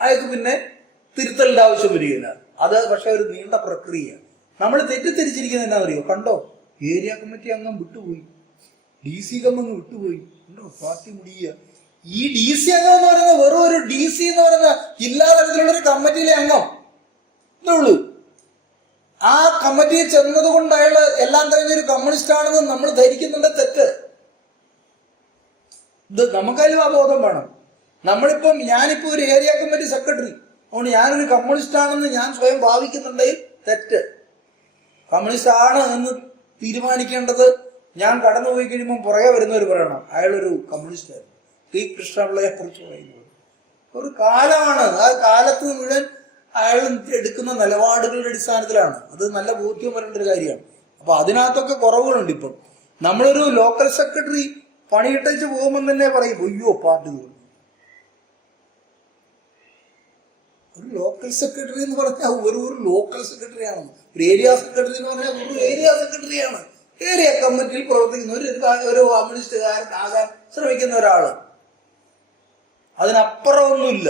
അയാൾക്ക് പിന്നെ തിരുത്തലിന്റെ ആവശ്യം വരികയില്ല. അത് പക്ഷെ ഒരു നീണ്ട പ്രക്രിയ. നമ്മൾ തെറ്റിദ്ധരിച്ചിരിക്കുന്നത് എന്താ അറിയോ? കണ്ടോ, ഏരിയ കമ്മിറ്റി അംഗം വിട്ടുപോയി, DC അംഗം വിട്ടുപോയി, കണ്ടോ പാർട്ടി മുടിയുക. ഈ DC അംഗം എന്ന് പറയുന്നത് വെറും ഒരു DC എന്ന് പറയുന്ന ജില്ലാ തലത്തിലുള്ള ഒരു കമ്മിറ്റിയിലെ അംഗം ഇതേ ഉള്ളൂ. ആ കമ്മിറ്റിയിൽ ചെന്നത് കൊണ്ട് അയാൾ എല്ലാം കഴിഞ്ഞൊരു കമ്മ്യൂണിസ്റ്റ് ആണെന്ന് നമ്മൾ ധരിക്കുന്നുണ്ട്. തെറ്റ്. ഇത് നമുക്കതിലും ആ ബോധം വേണം. ഞാനിപ്പോ ഒരു ഏരിയ കമ്മിറ്റി സെക്രട്ടറി, അതുകൊണ്ട് ഞാനൊരു കമ്മ്യൂണിസ്റ്റ് ആണെന്ന് ഞാൻ സ്വയം ഭാവിക്കുന്നുണ്ടെങ്കിൽ തെറ്റ്. കമ്മ്യൂണിസ്റ്റ് ആണ് എന്ന് തീരുമാനിക്കേണ്ടത് ഞാൻ കടന്നുപോയി കഴിയുമ്പോൾ പുറകെ വരുന്നവർ പറയണം അയാളൊരു കമ്മ്യൂണിസ്റ്റ് ആയിരുന്നു. P. കൃഷ്ണപിള്ളയെ കുറിച്ച് പറയുന്നത് ഒരു കാലമാണ്. ആ കാലത്ത് മുഴുവൻ അയാൾ എടുക്കുന്ന നിലപാടുകളുടെ അടിസ്ഥാനത്തിലാണ്. അത് നല്ല ബോധ്യം വരേണ്ട ഒരു കാര്യമാണ്. അപ്പൊ അതിനകത്തൊക്കെ കുറവുകളുണ്ട്. ഇപ്പം നമ്മളൊരു ലോക്കൽ സെക്രട്ടറി പണിയിട്ടേച്ച് പോകുമ്പോൾ തന്നെ പറയും അയ്യോ പാർട്ടി തോന്നി. ഒരു ലോക്കൽ സെക്രട്ടറി എന്ന് പറഞ്ഞാൽ ഒരു ലോക്കൽ സെക്രട്ടറിയാണ്. ഒരു ഏരിയ സെക്രട്ടറി എന്ന് പറഞ്ഞാൽ ഒരു ഏരിയ സെക്രട്ടറിയാണ്. ഏരിയ കമ്മിറ്റിയിൽ പ്രവർത്തിക്കുന്ന ഒരു കമ്മ്യൂണിസ്റ്റുകാരനാകാൻ ശ്രമിക്കുന്ന ഒരാള്. അതിനപ്പുറമൊന്നുമില്ല.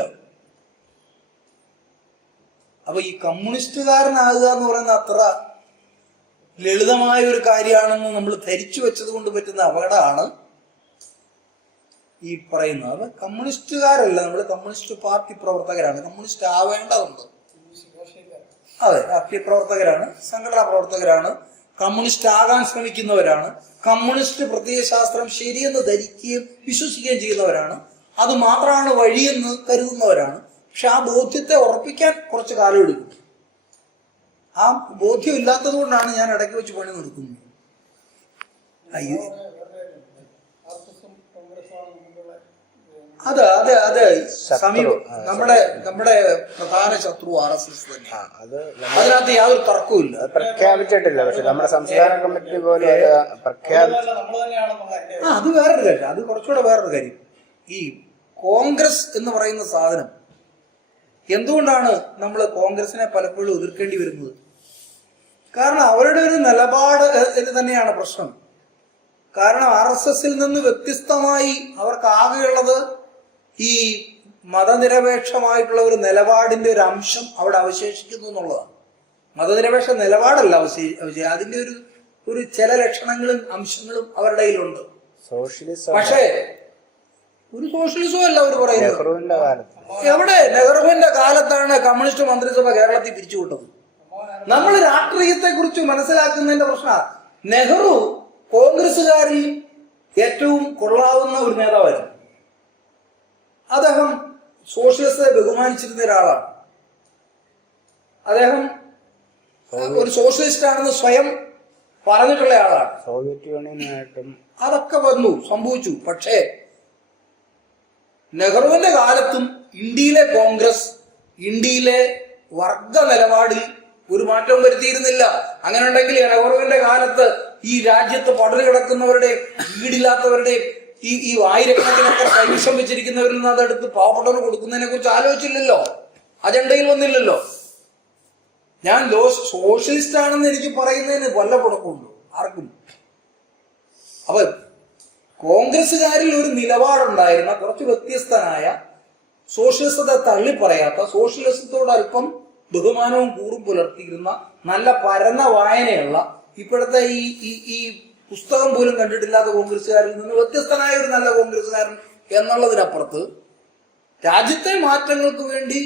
അപ്പൊ ഈ കമ്മ്യൂണിസ്റ്റുകാരനാകുക എന്ന് പറയുന്ന അത്ര ലളിതമായ ഒരു കാര്യമാണെന്ന് നമ്മൾ ധരിച്ചു വെച്ചത് കൊണ്ട് പറ്റുന്ന അപകടമാണ് ഈ പറയുന്നത്. അത് കമ്മ്യൂണിസ്റ്റുകാരല്ല, നമ്മൾ കമ്മ്യൂണിസ്റ്റ് പാർട്ടി പ്രവർത്തകരാണ്. കമ്മ്യൂണിസ്റ്റ് ആവേണ്ടതുണ്ട്. അതെ, രാഷ്ട്രീയ പ്രവർത്തകരാണ്, സംഘടനാ പ്രവർത്തകരാണ്, കമ്മ്യൂണിസ്റ്റ് ആകാൻ ശ്രമിക്കുന്നവരാണ്, കമ്മ്യൂണിസ്റ്റ് പ്രത്യയശാസ്ത്രം ശരിയെന്ന് ധരിക്കുകയും വിശ്വസിക്കുകയും ചെയ്യുന്നവരാണ്. അത് മാത്രമാണ് വഴിയെന്ന് കരുതുന്നവരാണ്. പക്ഷെ ആ ബോധ്യത്തെ ഉറപ്പിക്കാൻ കുറച്ച് കാലം എടുക്കും. ആ ബോധ്യം ഇല്ലാത്തത് കൊണ്ടാണ് ഞാൻ ഇടയ്ക്ക് വെച്ച് പണി നിർത്തുന്നത്. അയ്യോ, അതെ അതെ അതെ, നമ്മുടെ പ്രധാന ശത്രു RSS തന്നെയാണ്. അതിനകത്ത് യാതൊരു തർക്കവും പ്രഖ്യാപിച്ചിട്ടില്ല. പക്ഷെ നമ്മുടെ സംസ്ഥാന കമ്മിറ്റി പോലും അത് വേറൊരു കാര്യം. അത് കുറച്ചുകൂടെ വേറൊരു കാര്യം. ഈ കോൺഗ്രസ് എന്ന് പറയുന്ന സാധനം എന്തുകൊണ്ടാണ് നമ്മൾ കോൺഗ്രസിനെ പലപ്പോഴും എതിർക്കേണ്ടി വരുന്നത്? കാരണം അവരുടെ ഒരു നിലപാട് തന്നെയാണ് പ്രശ്നം. കാരണം RSSൽ നിന്ന് വ്യത്യസ്തമായി അവർക്ക് ആകെയുള്ളത് ഈ മതനിരപേക്ഷമായിട്ടുള്ള ഒരു നിലപാടിന്റെ ഒരു അംശം അവിടെ അവശേഷിക്കുന്നു എന്നുള്ളതാണ്. മതനിരപേക്ഷ നിലപാടല്ല അതിന്റെ ഒരു ചില ലക്ഷണങ്ങളും അംശങ്ങളും അവരുടെ കയ്യിലുണ്ട്. പക്ഷേ ഒരു സോഷ്യലിസവും അല്ല അവർ പറയുന്നത്. എവിടെ? നെഹ്റുവിന്റെ കാലത്താണ് കമ്മ്യൂണിസ്റ്റ് മന്ത്രിസഭ കേരളത്തിൽ പിരിച്ചുവിട്ടത്. നമ്മൾ രാഷ്ട്രീയത്തെ കുറിച്ച് മനസ്സിലാക്കുന്നതിന്റെ പ്രശ്നമാണ്. നെഹ്റു കോൺഗ്രസുകാരിൽ ഏറ്റവും കൊള്ളാവുന്ന ഒരു നേതാവായിരുന്നു. അദ്ദേഹം സോഷ്യലിസത്തെ ബഹുമാനിച്ചിരുന്ന ഒരാളാണ്. അദ്ദേഹം ഒരു സോഷ്യലിസ്റ്റ് ആണെന്ന് സ്വയം പറഞ്ഞിട്ടുള്ള ആളാണ്. സോവിയറ്റ് യൂണിയനായിട്ടും അതൊക്കെ സംഭവിച്ചു. പക്ഷേ നെഹ്റുവിന്റെ കാലത്തും ഇന്ത്യയിലെ കോൺഗ്രസ് ഇന്ത്യയിലെ വർഗ നിലപാടിൽ ഒരു മാറ്റവും വരുത്തിയിരുന്നില്ല. അങ്ങനെ ഉണ്ടെങ്കിൽ നെഹ്റുവിന്റെ കാലത്ത് ഈ രാജ്യത്ത് പടര് കിടക്കുന്നവരുടെയും വീടില്ലാത്തവരുടെയും ഈ ആയിരക്കണക്കിനൊക്കെ കൈവശം വെച്ചിരിക്കുന്നവരിൽ നിന്ന് അതെടുത്ത് പാവപ്പെട്ടവന് കൊടുക്കുന്നതിനെ കുറിച്ച് ആലോചിച്ചില്ലല്ലോ, അജണ്ടയിൽ വന്നില്ലല്ലോ. ഞാൻ സോഷ്യലിസ്റ്റ് ആണെന്ന് എനിക്ക് പറയുന്നതിന് വല്ല കുഴപ്പമുണ്ടോ? ആർക്കും. അപ്പൊ കോൺഗ്രസുകാരിൽ ഒരു നിലപാടുണ്ടായിരുന്ന കുറച്ച് വ്യത്യസ്തനായ, സോഷ്യലിസത്തെ തള്ളിപ്പറയാത്ത, സോഷ്യലിസത്തോട് അല്പം ബഹുമാനവും കൂറും പുലർത്തിയിരുന്ന, നല്ല പരന്ന വായനയുള്ള, ഇപ്പോഴത്തെ ഈ പുസ്തകം പോലും കണ്ടിട്ടില്ലാത്ത കോൺഗ്രസുകാരിൽ നിന്ന് വ്യത്യസ്തനായ ഒരു നല്ല കോൺഗ്രസുകാരൻ എന്നുള്ളതിനപ്പുറത്ത് രാജ്യത്തെ മാറ്റങ്ങൾക്ക് വേണ്ടി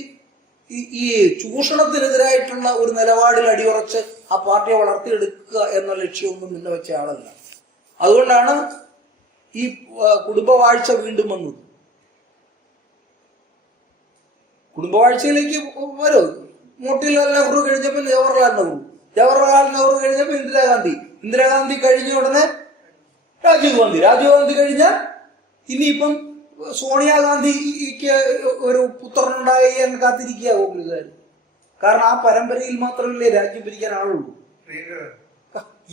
ഈ ചൂഷണത്തിനെതിരായിട്ടുള്ള ഒരു നിലപാടിൽ അടിയുറച്ച് ആ പാർട്ടിയെ വളർത്തിയെടുക്കുക എന്ന ലക്ഷ്യമൊന്നും മുന്നേ വെച്ച ആളല്ല. അതുകൊണ്ടാണ് ഈ കുടുംബവാഴ്ച വീണ്ടും വന്നത്. കുടുംബവാഴ്ചയിലേക്ക് വരും. മോട്ടിലാൽ നെഹ്റു കഴിഞ്ഞപ്പോൾ ജവഹർലാൽ നെഹ്റു കഴിഞ്ഞപ്പോൾ ഇന്ദിരാഗാന്ധി കഴിഞ്ഞ ഉടനെ രാജീവ് ഗാന്ധി കഴിഞ്ഞാൽ ഇനിയിപ്പം സോണിയാഗാന്ധിക്ക് ഒരു പുത്രനുണ്ടായി എന്ന് കാത്തിരിക്കുക കോൺഗ്രസ്സുകാർ. കാരണം ആ പരമ്പരയിൽ മാത്രമല്ലേ രാജ്യം ഭരിക്കാൻ ആളുള്ളൂ.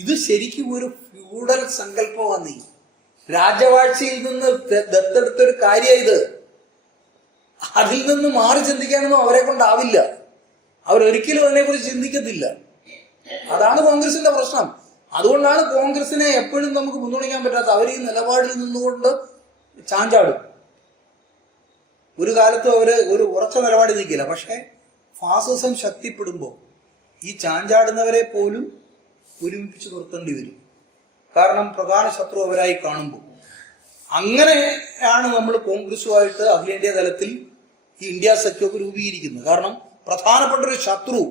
ഇത് ശരിക്കും ഒരു ഫ്യൂഡൽ സങ്കല്പമാണ്. രാജവാഴ്ചയിൽ നിന്ന് ദത്തെടുത്തൊരു കാര്യം ഇത്. അതിൽ നിന്ന് മാറി ചിന്തിക്കാനൊന്നും അവരെ കൊണ്ടാവില്ല. അവരൊരിക്കലും അതിനെക്കുറിച്ച് ചിന്തിക്കത്തില്ല. അതാണ് കോൺഗ്രസിന്റെ പ്രശ്നം. അതുകൊണ്ടാണ് കോൺഗ്രസിനെ എപ്പോഴും നമുക്ക് പിന്തുണയ്ക്കാൻ പറ്റാത്ത. അവർ ഈ നിലപാടിൽ നിന്നുകൊണ്ട് ചാഞ്ചാടും. ഒരു കാലത്തും അവര് ഒരു ഉറച്ച നിലപാടിൽ നിൽക്കില്ല. പക്ഷെ ഫാസിസം ശക്തിപ്പെടുമ്പോൾ ഈ ചാഞ്ചാടുന്നവരെ പോലും ഒരുമിപ്പിച്ച് നിർത്തേണ്ടി വരും. കാരണം പ്രധാന ശത്രു അവരായി കാണുമ്പോൾ. അങ്ങനെയാണ് നമ്മൾ കോൺഗ്രസുമായിട്ട് അഖിലേന്ത്യാ തലത്തിൽ ഈ ഇന്ത്യ സഖ്യമൊക്കെ രൂപീകരിക്കുന്നത്. കാരണം പ്രധാനപ്പെട്ട ഒരു ശത്രു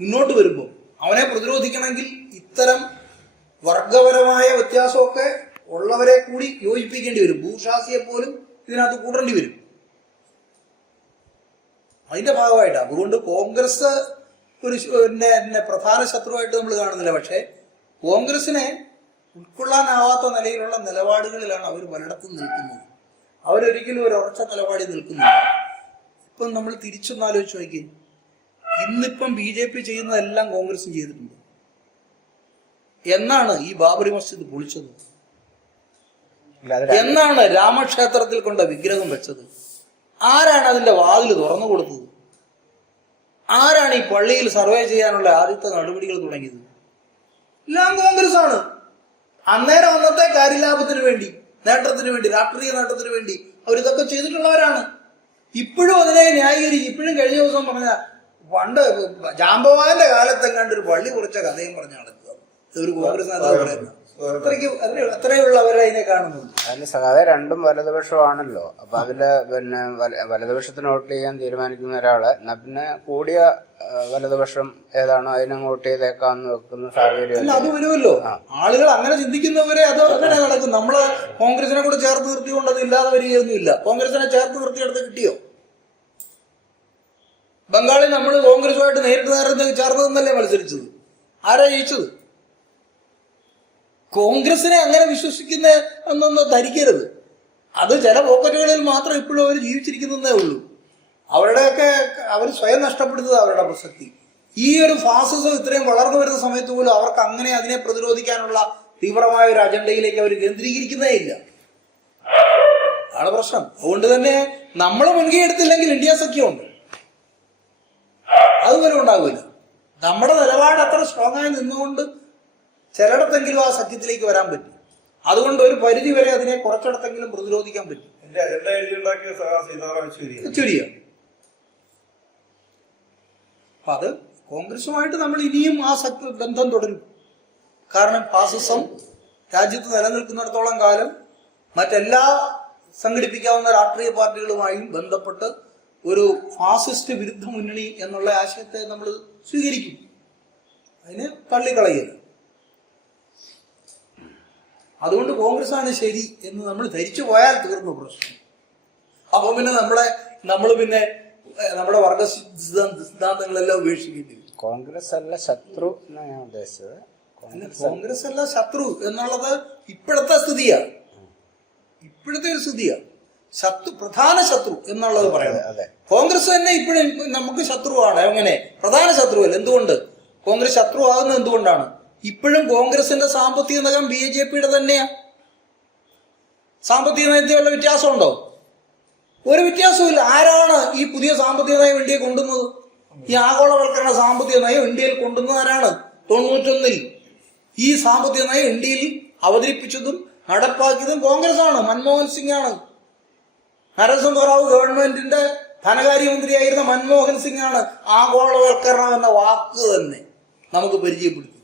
മുന്നോട്ട് വരുമ്പോൾ അവനെ പ്രതിരോധിക്കണമെങ്കിൽ ഇത്തരം വർഗപരമായ വ്യത്യാസമൊക്കെ ഉള്ളവരെ കൂടി യോജിപ്പിക്കേണ്ടി വരും. ഭൂഷാസിയെ പോലും ഇതിനകത്ത് കൂടേണ്ടി വരും. അതിന്റെ ഭാഗമായിട്ടാണ്. അതുകൊണ്ട് കോൺഗ്രസ് ഒരു പ്രധാന ശത്രുവായിട്ട് നമ്മൾ കാണുന്നില്ല. പക്ഷേ കോൺഗ്രസിനെ ഉൾക്കൊള്ളാനാവാത്ത നിലയിലുള്ള നിലപാടുകളിലാണ് അവർ പലയിടത്തും നിൽക്കുന്നത്. അവരൊരിക്കലും ഒരു ഉറച്ച നിലപാടിൽ നിൽക്കുന്നില്ല. ഇപ്പം നമ്മൾ തിരിച്ചൊന്ന് ആലോചിച്ച് നോക്കി. ഇന്നിപ്പം BJP ചെയ്യുന്നതെല്ലാം കോൺഗ്രസും ചെയ്തിട്ടുണ്ട്. എന്നാണ് ഈ ബാബറി മസ്ജിദ് പൊളിച്ചത്? എന്നാണ് രാമക്ഷേത്രത്തിൽ കൊണ്ട വിഗ്രഹം വെച്ചത്? ആരാണ് അതിന്റെ വാതിൽ തുറന്നു കൊടുത്തത്? ആരാണ് ഈ പള്ളിയിൽ സർവേ ചെയ്യാനുള്ള ആദ്യത്തെ നടപടികൾ തുടങ്ങിയത്? എല്ലാം കോൺഗ്രസ് ആണ്. അന്നേരം അന്നത്തെ കാര്യലാഭത്തിന് വേണ്ടി, നേട്ടത്തിന് വേണ്ടി, രാഷ്ട്രീയ നേട്ടത്തിന് വേണ്ടി അവരിതൊക്കെ ചെയ്തിട്ടുള്ളവരാണ്. ഇപ്പോഴും അതിനെ ന്യായീകരിക്കും. ഇപ്പോഴും കഴിഞ്ഞ ദിവസം പറഞ്ഞ പണ്ട് ജാമ്പവാന്റെ കാലത്തെങ്ങാണ്ട് ഒരു പള്ളി കുറിച്ച കഥയും പറഞ്ഞ നടക്കുക ഒരു കോൺഗ്രസ് നേതാവ് പറയുന്നത്. അത്രയുള്ളവരെ അതിനെ കാണുന്നുണ്ട്. അതിന് സഹായ രണ്ടും വലതുപക്ഷമാണല്ലോ. അപ്പൊ അതില് പിന്നെ വലതുപക്ഷത്തിന് വോട്ട് ചെയ്യാൻ തീരുമാനിക്കുന്ന ഒരാള് പിന്നെ കൂടിയ വലതുപക്ഷം ഏതാണോ അതിനെ വോട്ട് ചെയ്തേക്കാന്ന് വെക്കുന്ന സാഹചര്യം അത് വരുമല്ലോ. ആളുകൾ അങ്ങനെ ചിന്തിക്കുന്നവരെ അത് അങ്ങനെ നടക്കും. നമ്മള് കോൺഗ്രസിനെ കൂടെ ചേർത്ത് നിർത്തിക്കൊണ്ട് അത് ഇല്ലാതെ വരികയൊന്നുമില്ല. കോൺഗ്രസിനെ ചേർത്ത് നിർത്തിയെടുത്ത് കിട്ടിയോ? ബംഗാളിൽ നമ്മൾ കോൺഗ്രസുമായിട്ട് നേരിട്ട് ചേർന്ന് നിന്നല്ലേ മത്സരിച്ചത്? ആരാ ജയിച്ചത്? കോൺഗ്രസിനെ അങ്ങനെ വിശ്വസിക്കുന്ന എന്നൊന്നും ധരിക്കരുത്. അത് ചില പോക്കറ്റുകളിൽ മാത്രം ഇപ്പോഴും അവർ ജീവിച്ചിരിക്കുന്നതേ ഉള്ളൂ. അവരുടെയൊക്കെ അവർ സ്വയം നഷ്ടപ്പെടുത്തുന്നത് അവരുടെ പ്രസക്തി. ഈ ഒരു ഫാസിസം ഇത്രയും വളർന്നു വരുന്ന സമയത്ത് പോലും അവർക്ക് അങ്ങനെ അതിനെ പ്രതിരോധിക്കാനുള്ള തീവ്രമായ ഒരു അജണ്ടയിലേക്ക് അവർ കേന്ദ്രീകരിക്കുന്നേ ഇല്ല. അതാണ് പ്രശ്നം. അതുകൊണ്ട് തന്നെ നമ്മൾ മുൻകൈ എടുത്തില്ലെങ്കിൽ ഇന്ത്യ സഖ്യമുണ്ട്, അതുപോലും ഉണ്ടാകില്ല. നമ്മുടെ നിലപാട് അത്ര സ്ട്രോങ് ആയി നിന്നുകൊണ്ട് ചിലയിടത്തെങ്കിലും ആ സഖ്യത്തിലേക്ക് വരാൻ പറ്റും. അതുകൊണ്ട് ഒരു പരിധി വരെ അതിനെ കുറച്ചിടത്തെങ്കിലും പ്രതിരോധിക്കാൻ പറ്റും. ശരിയാണ്. അപ്പൊ അത് കോൺഗ്രസുമായിട്ട് നമ്മൾ ഇനിയും ആ ബന്ധം തുടരും. കാരണം ഫാസിസം രാജ്യത്ത് നിലനിൽക്കുന്നിടത്തോളം കാലം മറ്റെല്ലാ സംഘടിപ്പിക്കാവുന്ന രാഷ്ട്രീയ പാർട്ടികളുമായും ബന്ധപ്പെട്ട് ഒരു ഫാസിസ്റ്റ് വിരുദ്ധ മുന്നണി എന്നുള്ള ആശയത്തെ നമ്മൾ സ്വീകരിക്കും. അതിനെ തള്ളിക്കളയില്ല. അതുകൊണ്ട് കോൺഗ്രസ് ആണ് ശരി എന്ന് നമ്മൾ ധരിച്ചു പോയാൽ തീർന്നു പ്രശ്നം. അപ്പൊ പിന്നെ നമ്മുടെ വർഗ സിദ്ധാന്തങ്ങളെല്ലാം ഉപേക്ഷിക്കേണ്ടി വരും. കോൺഗ്രസ് അല്ല ശത്രു എന്നാണ് ഞാൻ ഉദ്ദേശിച്ചത്. കോൺഗ്രസ് അല്ല ശത്രു എന്നുള്ളത് ഇപ്പോഴത്തെ സ്ഥിതിയാണ്. ഇപ്പോഴത്തെ ഒരു സ്ഥിതിയാണ്. പ്രധാന ശത്രു എന്നുള്ളത് പറയുന്നത് കോൺഗ്രസ് തന്നെ ഇപ്പോഴും നമുക്ക് ശത്രുവാണ്. എങ്ങനെ? പ്രധാന ശത്രുവല്ല. എന്തുകൊണ്ട് കോൺഗ്രസ് ശത്രു ആകുന്നത്? എന്തുകൊണ്ടാണ്? ഇപ്പോഴും കോൺഗ്രസിന്റെ സാമ്പത്തിക നയം BJPയുടെ തന്നെയാ. സാമ്പത്തിക നയത്തിൽ വല്ല വ്യത്യാസമുണ്ടോ? ഒരു വ്യത്യാസവും. ആരാണ് ഈ പുതിയ സാമ്പത്തിക നയം ഇന്ത്യയെ കൊണ്ടുവന്നത്? ഈ ആഗോളവൽക്കരണ സാമ്പത്തിക നയം ഇന്ത്യയിൽ കൊണ്ടുവന്നത് ആരാണ്? 91 ഈ സാമ്പത്തിക നയം ഇന്ത്യയിൽ അവതരിപ്പിച്ചതും നടപ്പാക്കിയതും കോൺഗ്രസ് ആണ്. മൻമോഹൻ സിംഗ് ആണ്. നരസിംഹറാവു ഗവൺമെന്റിന്റെ ധനകാര്യമന്ത്രിയായിരുന്ന മൻമോഹൻ സിംഗ് ആണ് ആഗോളവൽക്കരണം എന്ന വാക്ക് തന്നെ നമുക്ക് പരിചയപ്പെടുത്തി.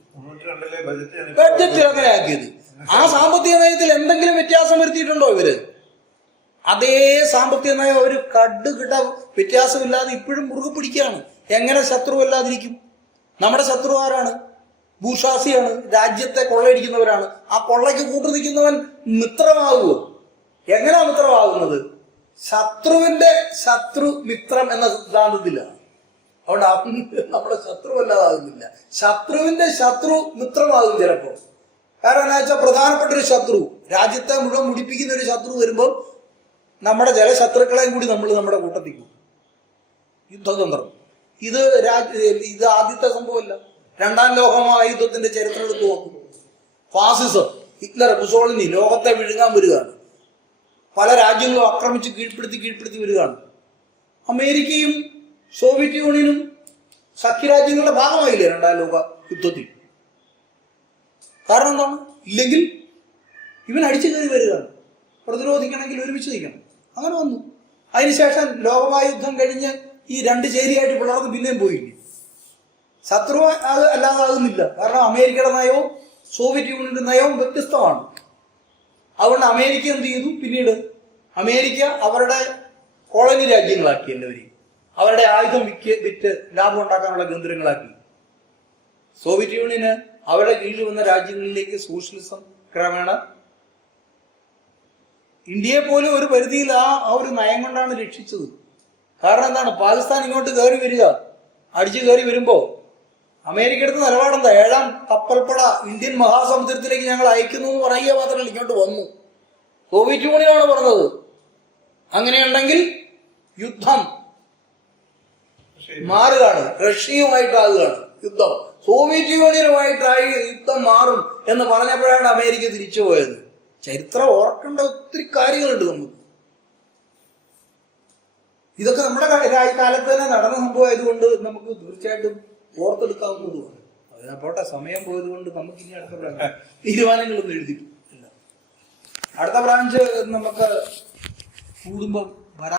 ബഡ്ജറ്റ് അങ്ങനെ ആക്കിയത്. ആ സാമ്പത്തിക നയത്തിൽ എന്തെങ്കിലും വ്യത്യാസം വരുത്തിയിട്ടുണ്ടോ ഇവര്? അതേ സാമ്പത്തിക നയം ഒരു കടുകിട വ്യത്യാസമില്ലാതെ ഇപ്പോഴും മുറുകെ പിടിക്കുകയാണ്. എങ്ങനെ ശത്രു അല്ലാതിരിക്കും? നമ്മുടെ ശത്രു ആരാണ്? ഭൂഷാസിയാണ്. രാജ്യത്തെ കൊള്ളയടിക്കുന്നവരാണ്. ആ കൊള്ളയ്ക്ക് കൂട്ടു നിൽക്കുന്നവൻ മിത്രമാകുമോ? എങ്ങനെയാ മിത്രമാകുന്നത്? ശത്രുവിന്റെ ശത്രു മിത്രം എന്ന സിദ്ധാന്തത്തിലാണ്. അതുകൊണ്ട് അവൻ നമ്മുടെ ശത്രുവല്ലാതാകുന്നില്ല. ശത്രുവിന്റെ ശത്രു മിത്രമാകും ചിലപ്പോ. കാരണം എന്താ വെച്ചാൽ പ്രധാനപ്പെട്ട ഒരു ശത്രു, രാജ്യത്തെ മുഴുവൻ മുടിപ്പിക്കുന്ന ഒരു ശത്രു വരുമ്പോൾ നമ്മുടെ ചില ശത്രുക്കളെയും കൂടി നമ്മൾ നമ്മുടെ കൂട്ടത്തിൽ കൂട്ടും. യുദ്ധതന്ത്രം ഇത് ആദ്യത്തെ സംഭവമല്ല. രണ്ടാം ലോകമഹായുദ്ധത്തിന്റെ ചരിത്രം എടുത്തു നോക്കും. ഫാസിസം, ഹിറ്റ്ലർ, മുസോളിനി ലോകത്തെ വിഴുങ്ങാൻ വരികയാണ്. പല രാജ്യങ്ങളും ആക്രമിച്ച് കീഴ്പ്പെടുത്തി വരികയാണ്. അമേരിക്കയും സോവിയറ്റ് യൂണിയനും സഖ്യരാജ്യങ്ങളുടെ ഭാഗമായില്ലേ രണ്ടാം ലോക യുദ്ധത്തിൽ? കാരണം എന്താണ്? ഇല്ലെങ്കിൽ ഇവൻ അടിച്ചു കയറി വരികയാണ്. പ്രതിരോധിക്കണമെങ്കിൽ ഒരുമിച്ച് നിൽക്കണം. അങ്ങനെ വന്നു. അതിനുശേഷം ലോകമഹായുദ്ധം കഴിഞ്ഞ് ഈ രണ്ട് ചേരിയായിട്ട് പിളർന്ന് പിന്നെയും പോയില്ലേ. ശത്രു അത് അല്ലാതാകുന്നില്ല. കാരണം അമേരിക്കയുടെ നയവും സോവിയറ്റ് യൂണിയന്റെ നയവും വ്യത്യസ്തമാണ്. അതുകൊണ്ട് അമേരിക്ക എന്ത് ചെയ്തു? പിന്നീട് അമേരിക്ക അവരുടെ കോളനി രാജ്യങ്ങളാക്കി എല്ലാവരെയും. അവരുടെ ആയുധം വിറ്റ് ലാഭം ഉണ്ടാക്കാനുള്ള കേന്ദ്രങ്ങളാക്കി. സോവിയറ്റ് യൂണിയന് അവരുടെ കീഴിൽ വന്ന രാജ്യങ്ങളിലേക്ക് സോഷ്യലിസം ക്രമേണ, ഇന്ത്യയെ പോലും ഒരു പരിധിയിൽ ആ ഒരു നയം കൊണ്ടാണ് രക്ഷിച്ചത്. കാരണം എന്താണ്? പാകിസ്ഥാൻ ഇങ്ങോട്ട് കയറി വരിക, അടിച്ചു കയറി വരുമ്പോ അമേരിക്ക എടുത്ത നിലപാടെന്താ? 7ാം കപ്പൽപ്പട ഇന്ത്യൻ മഹാസമുദ്രത്തിലേക്ക് ഞങ്ങൾ അയക്കുന്നു എന്ന് പറയുക മാത്രമല്ല, ഇങ്ങോട്ട് വന്നു. സോവിയറ്റ് യൂണിയനാണ് പറഞ്ഞത് അങ്ങനെയുണ്ടെങ്കിൽ യുദ്ധം മാറുകയാണ്, റഷ്യയുമായിട്ടാകുകയാണ് യുദ്ധം, സോവിയറ്റ് യൂണിയനുമായിട്ടായി യുദ്ധം മാറും എന്ന് പറഞ്ഞപ്പോഴാണ് അമേരിക്ക തിരിച്ചു പോയത്. ചരിത്രം ഓർക്കേണ്ട ഒത്തിരി കാര്യങ്ങളുണ്ട് നമുക്ക്. ഇതൊക്കെ നമ്മുടെ കാലത്ത് തന്നെ നടന്ന സംഭവമായതുകൊണ്ട് നമുക്ക് തീർച്ചയായിട്ടും ഓർത്തെടുക്കാവുന്നതുമാണ്. അതിനപ്പോട്ടെ, സമയം പോയത് കൊണ്ട് നമുക്ക് ഇനി അടുത്ത ബ്രാഞ്ച് തീരുമാനങ്ങളൊന്നും എഴുതിയിട്ടില്ല. അടുത്ത ബ്രാഞ്ച് നമുക്ക് കൂടുമ്പം